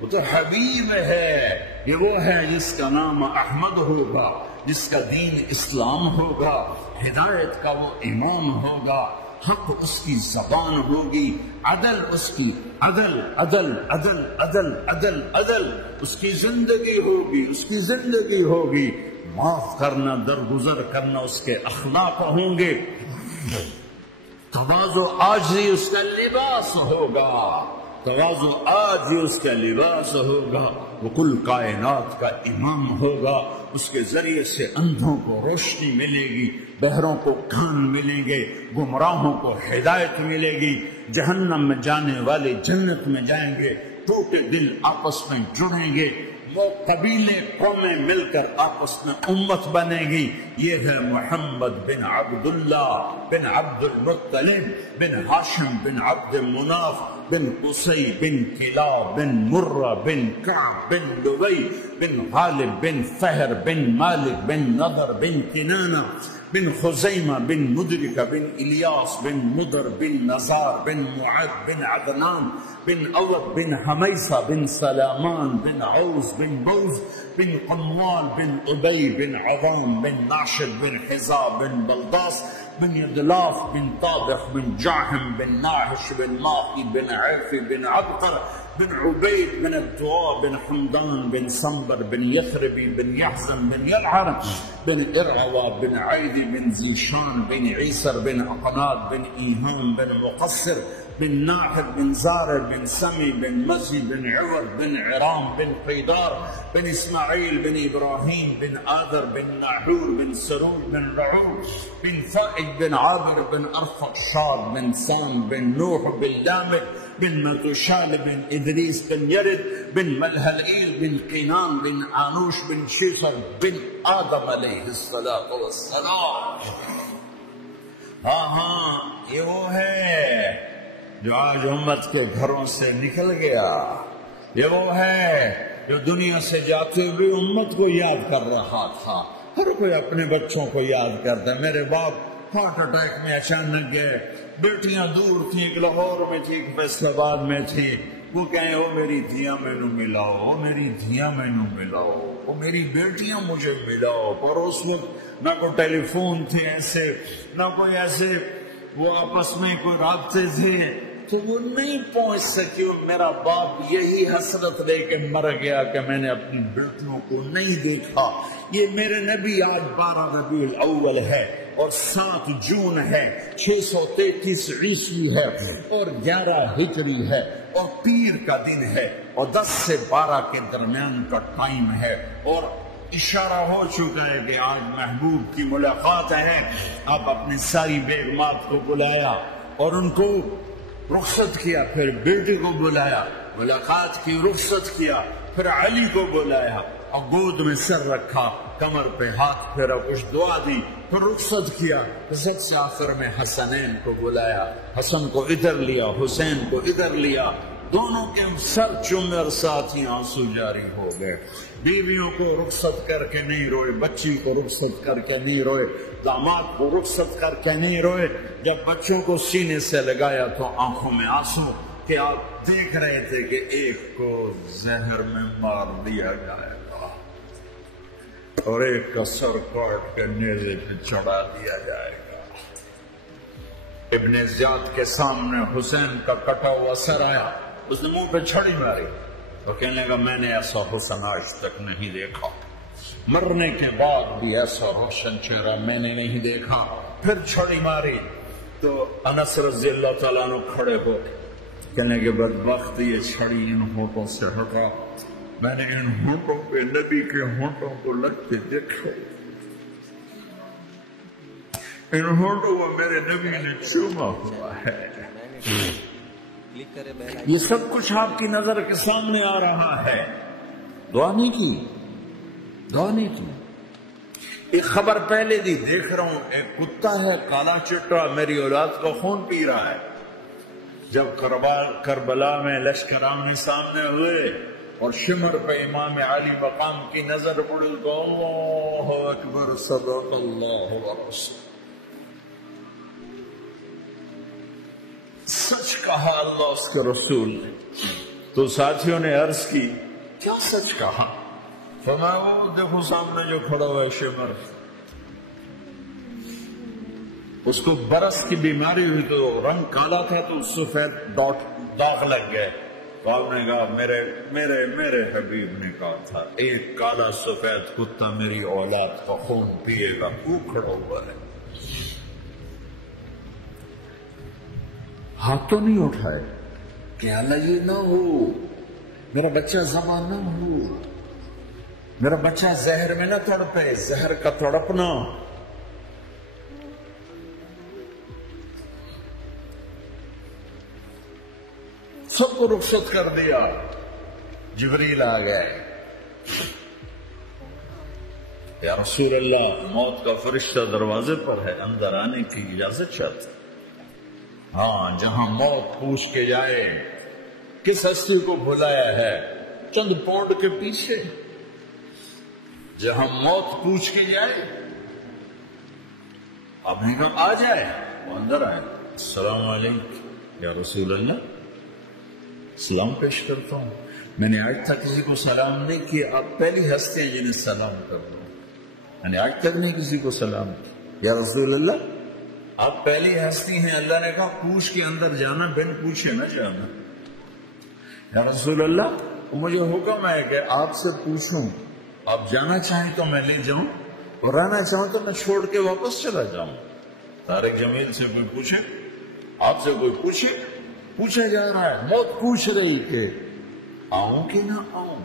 وہ تو حبیب ہے. یہ وہ ہے جس کا نام احمد ہوگا، جس کا دین اسلام ہوگا، ہدایت کا وہ امام ہوگا، حق اس کی زبان ہوگی، عدل اس کی عدل عدل عدل عدل عدل عدل اس کی زندگی ہوگی، اس کی زندگی ہوگی. معاف کرنا، درگزر کرنا اس کے اخلاق ہوں گے. تواضع عاجزی اس کا لباس ہوگا، تواضع عاجزی اس کا لباس ہوگا. وہ کل کائنات کا امام ہوگا. اس کے ذریعے سے اندھوں کو روشنی ملے گی، بہروں کو کان ملیں گے، گمراہوں کو ہدایت ملے گی، جہنم میں جانے والے جنت میں جائیں گے، ٹوٹے دل آپس میں جڑیں گے، وہ قبیلے قومیں مل کر آپس میں امت بنے گی. یہ ہے محمد بن عبداللہ بن عبد المطلب بن ہاشم بن عبد مناف بن قصی بن کلاب بن مرہ بن کعب بن لبی بن غالب بن فہر بن مالک بن نضر بن کنانہ بن خزیمہ بن مدرکہ بن الیاس بن مدر بن نزار بن معد بن عدنان بن اوب بن حمیسہ بن سلامان بن عوز بن بوز بن قموال بن ابی بن عظام بن ناشد بن حزا بن بلداس بن يدلاف بن طابخ بن جعهم بن ناحش بن ماقي بن عافي بن عبقر بن عبيد بن الدواء بن حمدان بن صنبر بن يثربي بن يحزن بن يلعر بن إرعوى بن عيدي بن زيشان بن عيسر بن عقناد بن إيهام بن مقصر بن ناحد بن زارر بن سمي بن مزي بن عور بن عرام بن قيدار بن إسماعيل بن إبراهيم بن آذر بن ناحور بن سرور بن رعور بن فائد بن عابر بن أرفق شاد بن سام بن نوح بن لامك بن متوشال بن إدريس بن يرد بن ملهلئيل بن قينان بن آنوش بن شيخر بن آدم عليه الصلاة والسلام. ہاں یہ وہ ہے جو آج امت کے گھروں سے نکل گیا، یہ وہ ہے جو دنیا سے جاتے ہوئے امت کو یاد کر رہا تھا. ہر کوئی اپنے بچوں کو یاد کرتا ہے. میرے باپ ہارٹ اٹیک میں اچانک گئے، بیٹیاں دور تھیں، ایک لاہور میں تھی، ایک فیصل آباد میں تھی. وہ کہیں وہ میری دھیاں مینو ملاؤ، وہ میری دھیاں مینو ملاؤ، وہ میری بیٹیاں مجھے ملاؤ. پر اس وقت نہ کوئی ٹیلی فون تھے ایسے، نہ کوئی ایسے وہ آپس میں کوئی رابطے تھے، تو وہ نہیں پہنچ سکی. میرا باپ یہی حسرت لے کے مر گیا کہ میں نے اپنی بیٹیوں کو نہیں دیکھا. یہ میرے نبی آج 12 ربیع الاول ہے اور 7 جون ہے، 633 عیسوی ہے اور 11 ہجری ہے اور پیر کا دن ہے اور 10 سے 12 کے درمیان کا ٹائم ہے. اور اشارہ ہو چکا ہے کہ آج محبوب کی ملاقات ہے. آپ اپنی ساری بیگمات کو بلایا اور ان کو رخصت کیا، پھر بیٹی کو بلایا، ملاقات کی، رخصت کیا، پھر علی کو بلایا اور گود میں سر رکھا، کمر پہ ہاتھ پھیرا، کچھ دعا دی، پھر رخصت کیا. سب سے آخر میں حسنین کو بلایا، حسن کو ادھر لیا، حسین کو ادھر لیا، دونوں کے سر چومے اور ساتھ ہی آنسو جاری ہو گئے. بیویوں کو رخصت کر کے نہیں روئے، بچی کو رخصت کر کے نہیں روئے، داماد کو رخصت کر کے نہیں روئے. جب بچوں کو سینے سے لگایا تو آنکھوں میں آنسو کہ آپ دیکھ رہے تھے کہ ایک کو زہر میں مار دیا جائے گا اور ایک کا سر کاٹ کے نیزے پہ چڑھا دیا جائے گا. ابن زیاد کے سامنے حسین کا کٹا ہوا سر آیا، اس نے منہ پہ چھڑی ماری تو کہنے لگا میں نے ایسا حسن آج تک نہیں دیکھا، مرنے کے بعد بھی ایسا روشن چہرہ میں نے نہیں دیکھا. پھر چھڑی ماری تو انس رضی اللہ تعالیٰ عنہ کھڑے ہو کہنے کے بدبخت یہ چھڑی ان ہونٹوں سے ہٹا، میں نے ان ہونٹوں پہ نبی کے ہونٹوں کو لگتے دیکھا، ان ہونٹوں کو میرے نبی نے چوما ہوا ہے. یہ سب کچھ آپ کی نظر کے سامنے آ رہا ہے. دعا نہیں کی، دعا نہیں کی. ایک خبر پہلے دی دیکھ رہا ہوں، ایک کتا ہے کالا چٹا میری اولاد کا خون پی رہا ہے. جب کربلا میں لشکر آمنے سامنے ہوئے اور شمر پہ امام علی مقام کی نظر پڑی تو اللہ اکبر صدق اللہ ورسول، سچ کہا اللہ اس کے رسول نے. تو ساتھیوں نے عرض کی کیا سچ کہا؟ فرمایا وہ دیکھو سامنے جو کھڑا ہوا ہے شمر، اس کو برس کی بیماری ہوئی تو رنگ کالا تھا تو سفید داغ لگ گئے. تو آپ نے کہا میرے حبیب نے کہا تھا ایک کالا سفید کتا میری اولاد کا خون پیے گا. وہ کھڑا ہوا ہے، ہاتھ تو نہیں اٹھائے کہ اللہ یہ نہ ہو، میرا بچہ ذبح نہ ہو، میرا بچہ زہر میں نہ تڑپے. زہر کا تڑپنا سب کو رخصت کر دیا. جبریل آ گئے، یا رسول اللہ موت کا فرشتہ دروازے پر ہے، اندر آنے کی اجازت چاہتا. ہاں جہاں موت پوچھ کے جائے کس ہستی کو بھلایا ہے، چند پونڈ کے پیچھے جہاں موت پوچھ کے جائے آپ نے کہا آ جائے، وہ اندر آئے، السلام علیکم یا رسول اللہ، سلام پیش کرتا ہوں، میں نے آج تک کسی کو سلام نہیں کیا، آپ پہلی ہستی ہیں جنہیں سلام کر دو، میں نے آج تک نہیں کسی کو سلام کیا یا رسول اللہ، آپ پہلی ہستی ہیں۔ اللہ نے کہا پوچھ کے اندر جانا، بن پوچھے نہ جانا۔ یا رسول اللہ مجھے حکم ہے کہ آپ سے پوچھوں، آپ جانا چاہیں تو میں لے جاؤں اور رہنا چاہوں تو میں چھوڑ کے واپس چلا جاؤں۔ طارق جمیل سے کوئی پوچھے، آپ سے کوئی پوچھا جا رہا ہے، موت پوچھ رہی کہ آؤں کہ نہ آؤں۔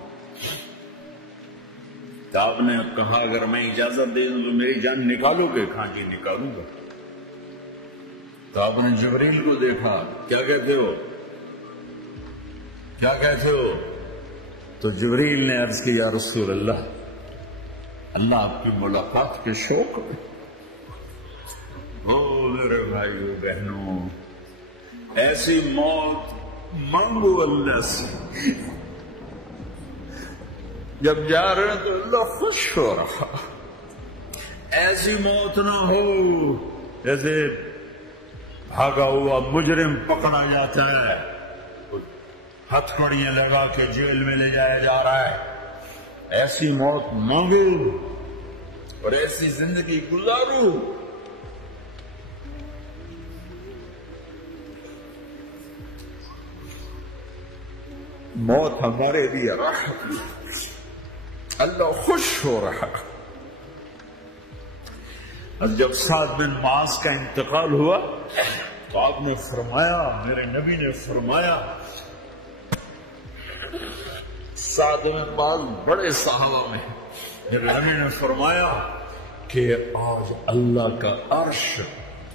تو آپ نے کہا اگر میں اجازت دے دوں تو میری جان نکالو گے؟ کہاں جی نکالوں گا۔ تو آپ نے جبریل کو دیکھا، کیا کہتے ہو، کیا کہتے ہو؟ تو جبریل نے عرض کی یا رسول اللہ، اللہ آپ کی ملاقات کے شوق میں۔ او میرے بھائیو بہنوں، ایسی موت مانگو اللہ سے، جب جا رہے ہیں تو اللہ خوش ہو رہا۔ ایسی موت نہ ہو جیسے بھاگا ہوا مجرم پکڑا جاتا ہے، ہتھ کڑیاں لگا کے جیل میں لے جایا جا رہا ہے۔ ایسی موت مانگو اور ایسی زندگی گزارو۔ موت ہمارے لیے راحت، اللہ خوش ہو رہا۔ اور جب سعد بن معاذ کا انتقال ہوا تو آپ نے فرمایا، میرے نبی نے فرمایا، سعد بن معاذ بڑے صحابہ میں، میرے نبی نے فرمایا کہ آج اللہ کا عرش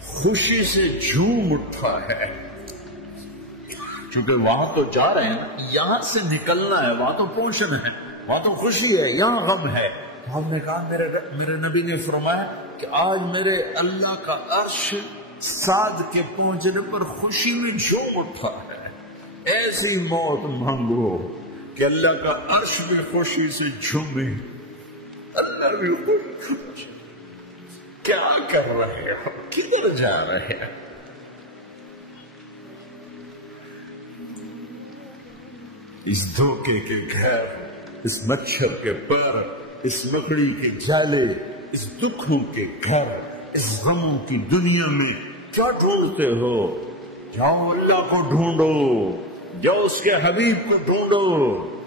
خوشی سے جھوم اٹھا ہے، چونکہ وہاں تو جا رہے ہیں، یہاں سے نکلنا ہے، وہاں تو پہنچنا ہے، وہاں تو خوشی ہے، یہاں غم ہے۔ ہم نے کہا میرے نبی نے فرمایا کہ آج میرے اللہ کا عرش سعد کے پہنچنے پر خوشی میں جھوم اٹھا ہے۔ ایسی موت مانگو کہ اللہ کا عرش بھی خوشی سے جھومے، اللہ بھی خوش۔ کیا کر رہے ہو، کدھر جا رہے ہیں؟ اس دھوکے کے گھر، اس مچھر کے پر، اس مکڑی کے جالے، اس دکھوں کے گھر، اس غموں کی دنیا میں کیا ڈھونڈتے ہو؟ جاؤ اللہ کو ڈھونڈو، جاؤ اس کے حبیب کو ڈھونڈو،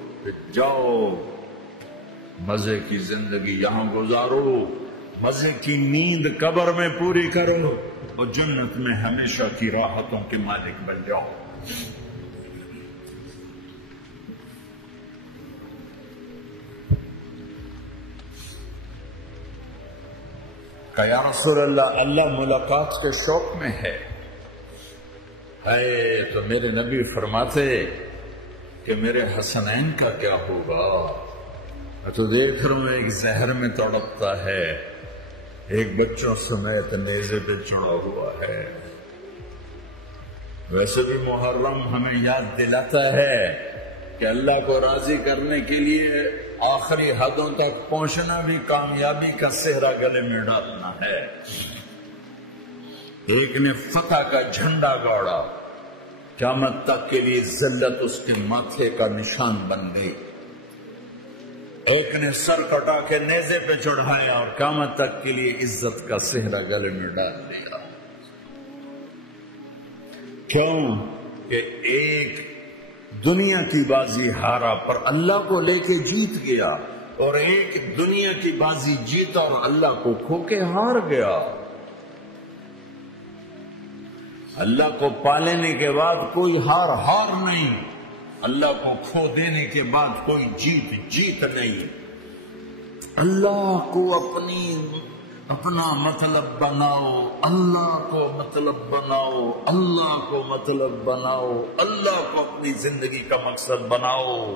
جاؤ مزے کی زندگی یہاں گزارو، مزے کی نیند قبر میں پوری کرو اور جنت میں ہمیشہ کی راحتوں کے مالک بن جاؤ۔ کہ یا رسول اللہ، اللہ ملاقات کے شوق میں ہے۔ تو میرے نبی فرماتے کہ میرے حسنین کا کیا ہوگا؟ میں تو دیکھ رہا ہوں ایک زہر میں تڑپتا ہے، ایک بچوں سمیت نیزے پہ چڑھا ہوا ہے۔ ویسے بھی محرم ہمیں یاد دلاتا ہے کہ اللہ کو راضی کرنے کے لیے آخری حدوں تک پہنچنا بھی کامیابی کا صحرا گلے میں ڈالنا ہے۔ ایک نے فتح کا جھنڈا گاڑا، قیامت تک کے لیے ذلت اس کے ماتھے کا نشان بن گئی۔ ایک نے سر کٹا کے نیزے پہ چڑھایا اور قیامت تک کے لیے عزت کا صحرا گلے میں ڈال دیا۔ کیوں کہ ایک دنیا کی بازی ہارا پر اللہ کو لے کے جیت گیا، اور ایک دنیا کی بازی جیتا اور اللہ کو کھو کے ہار گیا۔ اللہ کو پا لینے کے بعد کوئی ہار نہیں، اللہ کو کھو دینے کے بعد کوئی جیت نہیں۔ اللہ کو اپنا مطلب بناؤ، اللہ کو مطلب بناؤ، اللہ کو مطلب بناؤ، اللہ کو اپنی زندگی کا مقصد بناؤ۔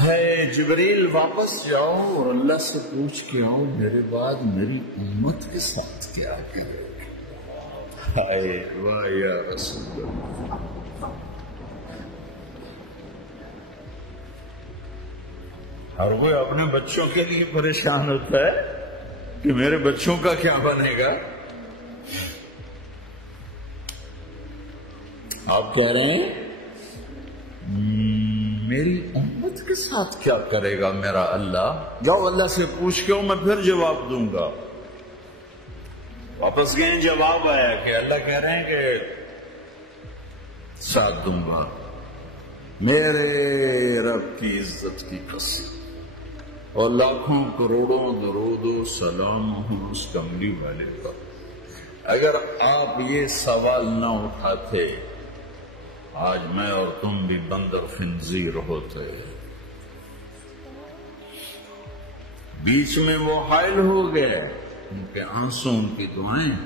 ہے جبریل واپس جاؤ اور اللہ سے پوچھ کے آؤ میرے بعد میری امت کے ساتھ کیا کرے۔ ہائے واہ یا رسول اللہ۔ ہر کوئی اپنے بچوں کے لیے پریشان ہوتا ہے کہ میرے بچوں کا کیا بنے گا. آپ کہہ رہے ہیں میری امت کے ساتھ کیا کرے گا میرا اللہ؟ جاؤ اللہ سے پوچھ کے میں پھر جواب دوں گا. واپس گئے جواب آیا کہ اللہ کہہ رہے ہیں کہ ساتھ دوں گا. میرے رب کی عزت کی قسم اور لاکھوں کروڑوں درود و سلام ہوں اس کملی والے پر، اگر آپ یہ سوال نہ اٹھاتے آج میں اور تم بھی بندر خنزیر ہوتے. بیچ میں وہ حائل ہو گئے، ان کے آنسوں ان کی دعائیں.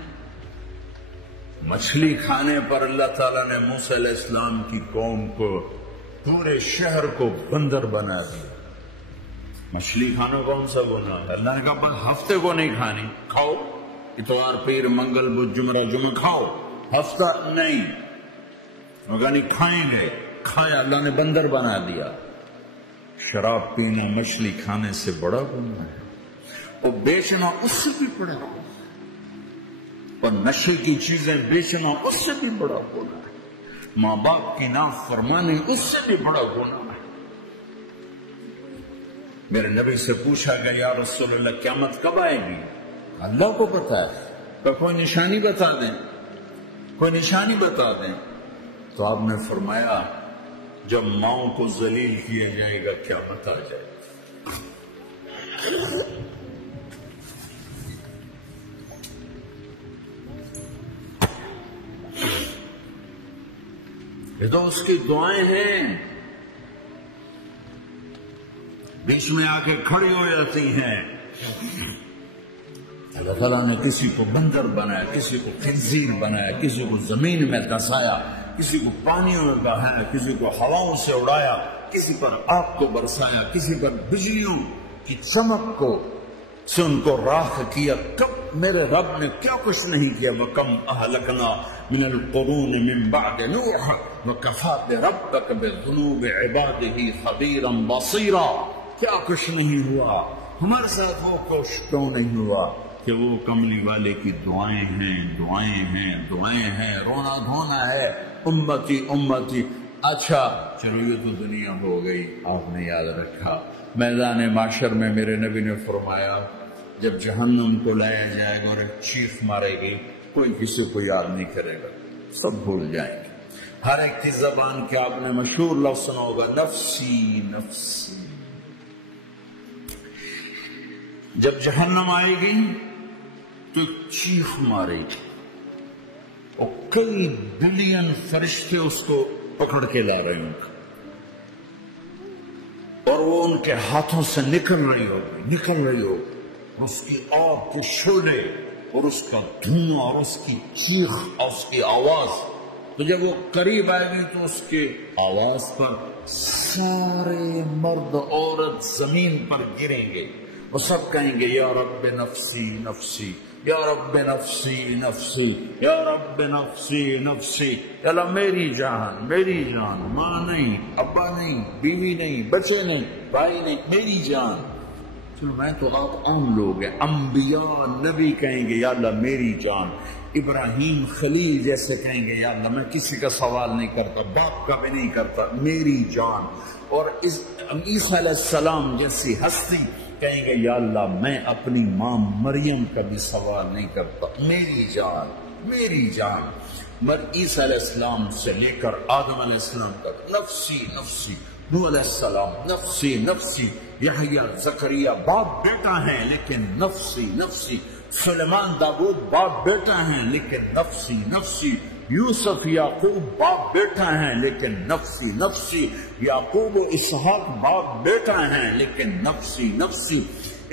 مچھلی کھانے پر اللہ تعالیٰ نے موسیٰ علیہ السلام کی قوم کو، پورے شہر کو بندر بنا دیا. مچھلی کھانا کون سا گناہ ہے؟ اللہ نے کہا بس ہفتے کو نہیں کھانی، کھاؤ اتوار پیر منگل بدھ جمعہ جمعہ کھاؤ، ہفتہ نہیں. نہیں کھائیں گے، کھایا، اللہ نے بندر بنا دیا. شراب پینا مچھلی کھانے سے بڑا گناہ ہے، اور بیچنا اس سے بھی بڑا گناہ ہے، اور نشے کی چیزیں بیچنا اس سے بھی بڑا گناہ ہے، ماں باپ کی نافرمانی اس سے بھی بڑا گناہ ہے. میرے نبی سے پوچھا گیا یا رسول اللہ قیامت کب آئے گی؟ اللہ کو پتا ہے. تو کوئی نشانی بتا دیں، کوئی نشانی بتا دیں. تو آپ نے فرمایا جب ماؤں کو ذلیل کیا جائے گا قیامت آ جائے گا. یہ تو اس کی دعائیں ہیں، بیچ میں آ کے کھڑی ہو جاتی ہیں. اللہ تعالیٰ نے کسی کو بندر بنایا، کسی کو خنزیر بنایا، کسی کو زمین میں دھسایا، کسی کو پانیوں میں بہایا، کسی کو ہواؤں سے اڑایا، کسی پر آگ کو برسایا، کسی پر بجلیوں کی چمک کو سے ان کو راکھ کیا. کب میرے رب نے کیا کچھ نہیں کیا. وَكَمْ أَهْلَكْنَا مِنَ الْقُرُونِ مِنْ بَعْدِ نُوحٍ وَكَفَىٰ بِرَبِّكَ بِذُنُوبِ عِبَادِهِ خَبِيرًا بَصِيرًا. کیا کچھ نہیں ہوا، ہمارے ساتھ وہ کچھ کیوں نہیں ہوا کہ وہ کملی والے کی دعائیں ہیں، دعائیں ہیں، دعائیں ہیں. رونا دھونا ہے امتی امتی. اچھا چلو یہ تو دنیا ہو گئی. آپ نے یاد رکھا میدان معاشر میں میرے نبی نے فرمایا جب جہنم کو لایا جائے گا اور ایک چیخ مارے گی، کوئی کسی کو یاد نہیں کرے گا، سب بھول جائیں گے. ہر ایک کی زبان کے آپ نے مشہور لفظ سنا ہوگا نفسی نفسی. جب جہنم آئے گی تو چیخ مارے گی اور کئی بلین فرشتے اس کو پکڑ کے لا رہے ہوں گے اور وہ ان کے ہاتھوں سے نکل رہی ہوگی اس کی آگ کے شعلے اور اس کا دھواں اور اس کی چیخ اور اس کی آواز. تو جب وہ قریب آئے گی تو اس کے آواز پر سارے مرد عورت زمین پر گریں گے. وہ سب کہیں گے یا رب نفسی نفسی، یا رب نفسی نفسی، یا رب نفسی نفسی. اللہ میری جان، ماں نہیں، ابا نہیں، بیوی نہیں، بچے نہیں، بھائی نہیں، میری جان. چلو میں تو آپ عام لوگ ہیں، انبیاء نبی کہیں گے یا اللہ میری جان. ابراہیم خلیل جیسے کہیں گے یا اللہ میں کسی کا سوال نہیں کرتا، باپ کا بھی نہیں کرتا، میری جان. اور عیسیٰ علیہ السلام جیسی ہستی کہیں گے یا اللہ میں اپنی ماں مریم کا بھی سوال نہیں کرتا، میری جان میری جان. عیسیٰ علیہ السلام سے لے کر آدم علیہ السلام تک نفسی نفسی. نوح علیہ السلام نفسی نفسی. یحییٰ زکریا باپ بیٹا ہیں لیکن نفسی نفسی. سلیمان داؤد باپ بیٹا ہیں لیکن نفسی نفسی. یوسف یعقوب باپ بیٹا ہیں لیکن نفسی نفسی. یعقوب و اسحاق باپ بیٹا ہیں لیکن نفسی نفسی.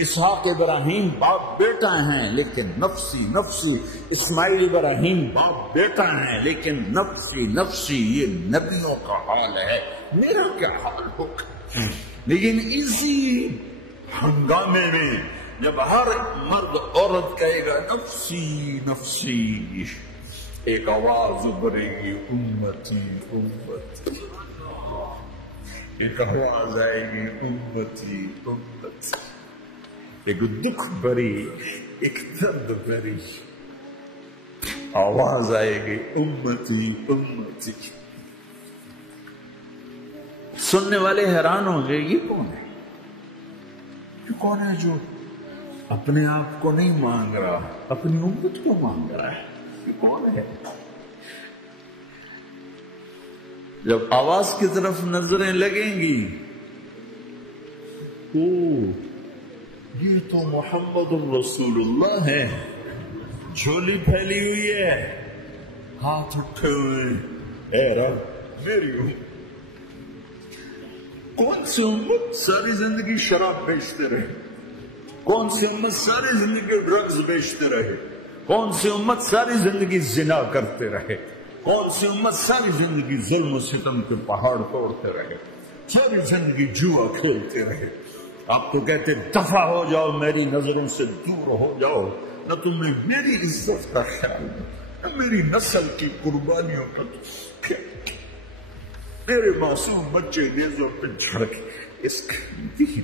اسحاق ابراہیم باپ بیٹا ہیں لیکن نفسی نفسی. اسماعیل ابراہیم باپ بیٹا ہیں لیکن نفسی نفسی. یہ نبیوں کا حال ہے، میرا کیا حال ہوگا؟ لیکن اسی ہنگامے میں جب ہر مرد عورت کہے گا نفسی نفسی، ایک آواز ابھرے گی امتی امتی. ایک آواز آئے گی امتی امتی، ایک دکھ بری ایک درد بری آواز آئے گی امتی امتی۔ سننے والے حیران ہوں گے یہ کون ہے؟ یہ کون ہے جو اپنے آپ کو نہیں مانگ رہا، اپنی امت کو مانگ رہا ہے؟ یہ کون ہے؟ جب آواز کی طرف نظریں لگیں گی، او یہ تو محمد الرسول اللہ ہے، جھولی پھیلی ہوئی ہے، ہاتھ اٹھے ہوئے، اے رب میری امت۔ کون سی امت ساری زندگی شراب بیچتے رہے؟ کون سی امت ساری زندگی ڈرگز بیچتے رہے؟ کون سی امت ساری زندگی زنا کرتے رہے؟ کون سی امت ساری زندگی ظلم و ستم کے پہاڑ توڑتے رہے؟ ساری زندگی جوا کھیلتے رہے؟ آپ تو کہتے دفع ہو جاؤ، میری نظروں سے دور ہو جاؤ، نہ تمہیں میری عزت کا خیال، نہ میری نسل کی قربانیوں کا خیال، میرے معصوم بچے نیزوں پہ جھڑ کے اس دین،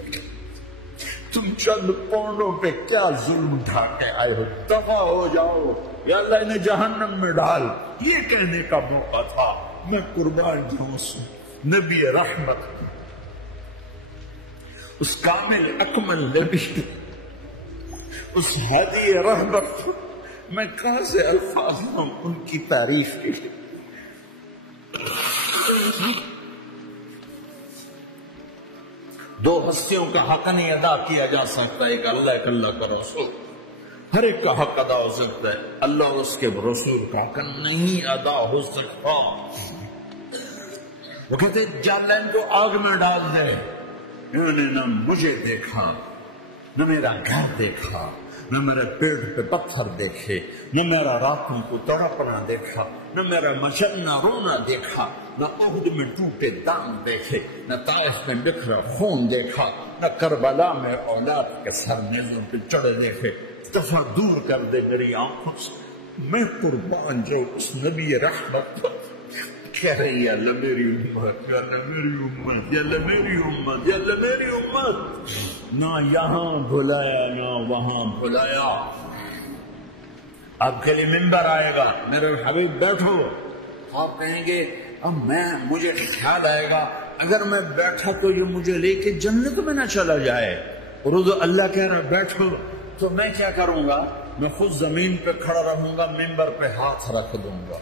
تم چند پونڈوں پہ کیا ظلم ڈھا کے آئے ہو؟ دفع ہو جاؤ یا اللہ انہیں جہنم میں ڈال۔ یہ کہنے کا موقع تھا، میں قربان جاؤں نبی رحمت، اس کامل اکمل نبی، اس ہادی رہبر، میں کہاں سے الفاظ ہوں ان کی تعریف کے لیے؟ دو ہستیوں کا حق نہیں ادا کیا جا سکتا، ایک اللہ ایک اللہ کا رسول، ہر ایک کا حق ادا ہو سکتا ہے، اللہ اور اس کے رسول کا حق نہیں ادا ہو سکتا۔ وہ کہتے جال ان کو آگ میں ڈال دے، انہوں نے نہ مجھے دیکھا، نہ میرا گھر دیکھا، نہ میرے پیٹ پہ پتھر دیکھے، نہ میرا راتوں کو تڑپنا دیکھا، نہ میرا مچلنا رونا دیکھا، نہ احد میں ٹوٹے دان دیکھے، نہ طائف میں بکھرا خون دیکھا، نہ کربلا میں اولاد کے سر نیزوں پہ چڑھے دیکھے۔ دفعہ دور کر دے میری آنکھوں سے، میں قربان جو اس نبی رحمت پر کہہ رہی ہے اللہ میری امت، یا اللہ میری امت، یا اللہ میری امت، یا اللہ میری امت، نہ یہاں بھلایا نہ وہاں بھلایا۔ آپ کے لیے ممبر آئے گا، میرے حبیب بیٹھو، آپ کہیں گے اب مجھے خیال آئے گا اگر میں بیٹھا تو یہ مجھے لے کے جنت میں نہ چلا جائے، اور اللہ کہہ رہا بیٹھو، تو میں کیا کروں گا؟ میں خود زمین پہ کھڑا رہوں گا، ممبر پہ ہاتھ رکھ دوں گا،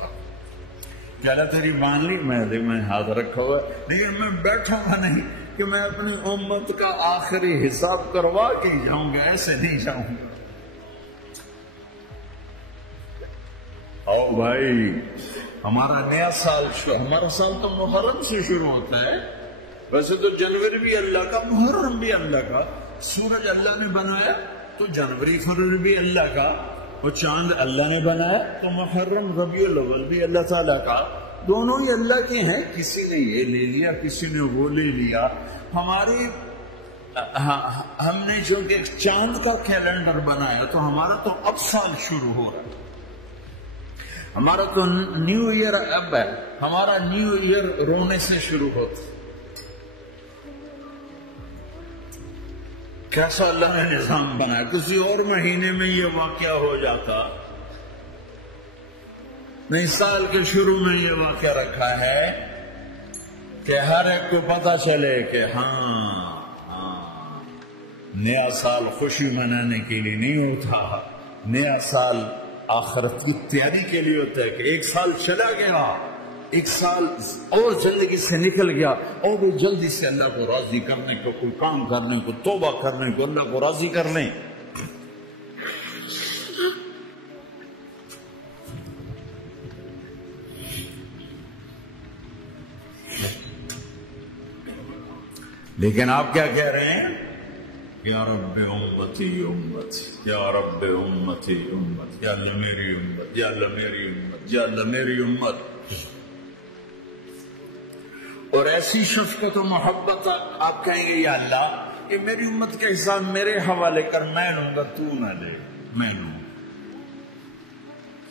کیا اللہ تیری مان لی؟ میں ہاتھ رکھا ہوا، لیکن میں بیٹھوں گا نہیں کہ میں اپنی امت کا آخری حساب کروا کے جاؤں گا، ایسے نہیں جاؤں گا۔ آؤ بھائی، ہمارا نیا سال ہمارا سال تو محرم سے شروع ہوتا ہے، ویسے تو جنوری بھی اللہ کا، محرم بھی اللہ کا، سورج اللہ نے بنایا تو جنوری فروری بھی اللہ کا، اور چاند اللہ نے بنایا تو محرم ربیع الاول بھی اللہ تعالیٰ کا، دونوں ہی اللہ کے ہیں، کسی نے یہ لے لیا کسی نے وہ لے لیا۔ ہم نے جو کہ چاند کا کیلنڈر بنایا تو ہمارا تو اب سال شروع ہو رہا ہے، ہمارا تو نیو ایئر اب ہے، ہمارا نیو ایئر رونے سے شروع ہوتا۔ کیسا اللہ نے نظام بنایا، کسی اور مہینے میں یہ واقعہ ہو جاتا، نہیں سال کے شروع میں یہ واقعہ رکھا ہے کہ ہر ایک کو پتا چلے کہ ہاں نیا سال خوشی منانے کے لیے نہیں ہوتا، نیا سال آخرت کی تیاری کے لیے ہوتا ہے، کہ ایک سال چلا گیا، ایک سال اور زندگی سے نکل گیا، اور بھی جلدی سے اللہ کو راضی کرنے کو، کوئی کام کرنے کو، توبہ کرنے کو، اللہ کو راضی کر لیں۔ لیکن آپ کیا کہہ رہے ہیں؟ یا رب امتی امتی، یا رب امتی امت، یا اللہ میری امت، یا اللہ میری امت، یا اللہ میری امت۔ اور ایسی شفقت و محبت آپ کہیں گے یا اللہ یہ میری امت کا حساب میرے حوالے کر، میں لوں گا، تو نہ لے، میں لوں۔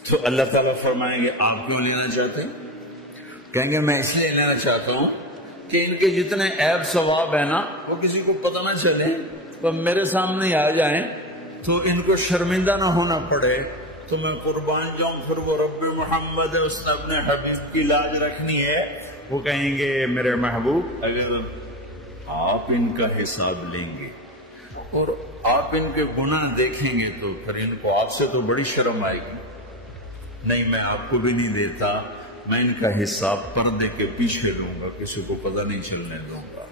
تو اللہ تعالیٰ فرمائیں گے آپ کیوں لینا چاہتے ہیں؟ کہیں گے میں اس لیے لینا چاہتا ہوں کہ ان کے جتنے عیب ثواب ہیں نا وہ کسی کو پتہ نہ چلے، وہ میرے سامنے آ جائیں تو ان کو شرمندہ نہ ہونا پڑے، تو میں قربان جاؤں. پھر وہ رب محمد ہے، اس نے اپنے حبیب کی لاج رکھنی ہے. وہ کہیں گے میرے محبوب اگر آپ ان کا حساب لیں گے اور آپ ان کے گناہ دیکھیں گے تو پھر ان کو آپ سے تو بڑی شرم آئے گی. نہیں، میں آپ کو بھی نہیں دیتا، میں ان کا حساب پردے کے پیچھے لوں گا، کسی کو پتہ نہیں چلنے دوں گا.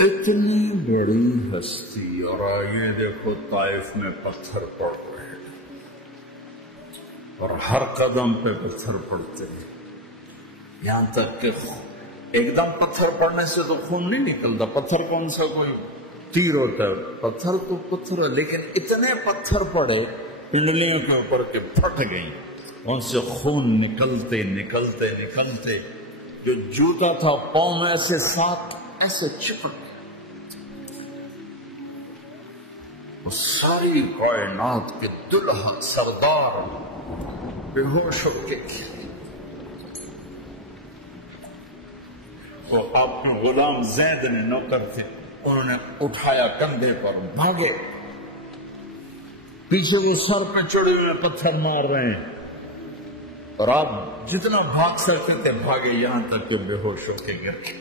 اتنی بڑی ہستی، اور یہ دیکھو طائف میں پتھر پڑ رہے ہیں اور ہر قدم پہ پتھر پڑتے ہیں، یہاں تک کہ ایک دم پتھر پڑنے سے تو خون نہیں نکلتا. پتھر کون سا کوئی تیر ہوتا ہے؟ پتھر تو پتھر ہے، لیکن اتنے پتھر پڑے پنڈلیوں کے اوپر کے پھٹ گئی، ان سے خون نکلتے نکلتے نکلتے جو جوتا تھا پاؤں میں ایسے ساتھ ایسے چپک. وہ ساری کائنات کے دلہا سردار بے ہوش ہو کے کھیلے. وہ آپ کے غلام زید نے نوکر تھے، انہوں نے اٹھایا کندھے پر، بھاگے. پیچھے وہ سر پہ چڑھے ہوئے پتھر مار رہے ہیں اور آپ جتنا بھاگ سکتے تھے بھاگے، یہاں تک کہ بے ہوش ہو کے گر گئے.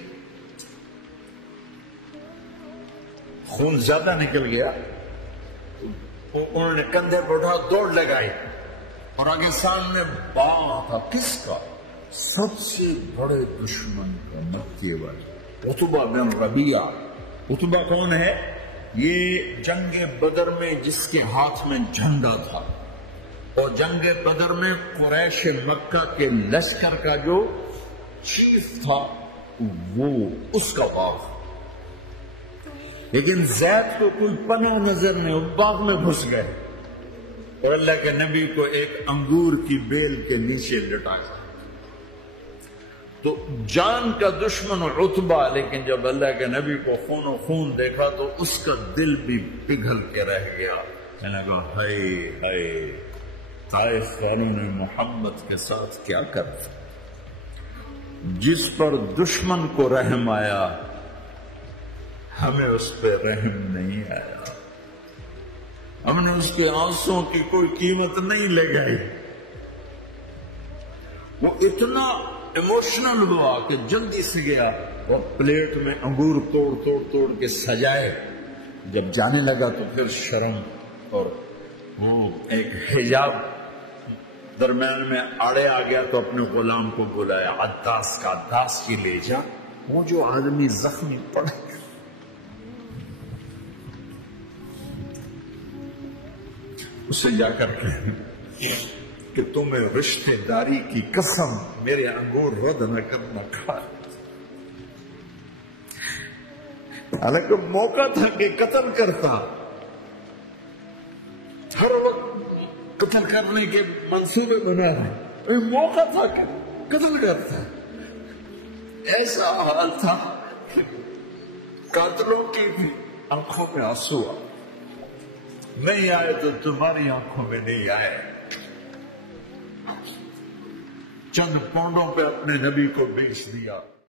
خون زیادہ نکل گیا، انہوں نے کندھے پر اٹھا دوڑ لگائی اور آگے سامنے باغ تھا. کس کا؟ سب سے بڑے دشمن کا، مکے والے عتبہ بن ربیعہ. عتبہ کون ہے؟ یہ جنگ بدر میں جس کے ہاتھ میں جھنڈا تھا، اور جنگ بدر میں قریش مکہ کے لشکر کا جو چیف تھا وہ اس کا باغ. لیکن زید کو کوئی پناہ نظر نہیں، وہ باغ میں گھس گئے اور اللہ کے نبی کو ایک انگور کی بیل کے نیچے لٹایا. تو جان کا دشمن عتبہ، لیکن جب اللہ کے نبی کو خون و خون دیکھا تو اس کا دل بھی پگھل کے رہ گیا. میں نے کہا ہائے ہائے، طائف والوں نے محمد کے ساتھ کیا کر دیا. جس پر دشمن کو رحم آیا ہمیں اس پہ رحم نہیں آیا، ہم نے اس کے آنسوں کی کوئی قیمت نہیں لگائی. وہ اتنا ایموشنل ہوا کہ جلدی سے گیا اور پلیٹ میں انگور توڑ توڑ توڑ کے سجائے. جب جانے لگا تو پھر شرم اور وہ ایک حجاب درمیان میں آڑے آ گیا تو اپنے غلام کو بلایا، عداس کا، عداس کی لے جا. وہ جو آدمی زخمی پڑ گیا، اسے جا کر کہ تمہیں رشتے داری کی قسم میرے انگور رد نہ کرنا کھا. حالانکہ موقع تھا کہ قتل کرتا، ہر وقت قتل کرنے کے منصوبے بنا رہے، موقع تھا کہ قتل کرتا. ایسا حال تھا کہ قاتلوں کی بھی آنکھوں میں آنسو نہیں آئے تو تمہاری آنکھوں میں نہیں آئے. چند پونڈوں پہ اپنے نبی کو بیچ دیا.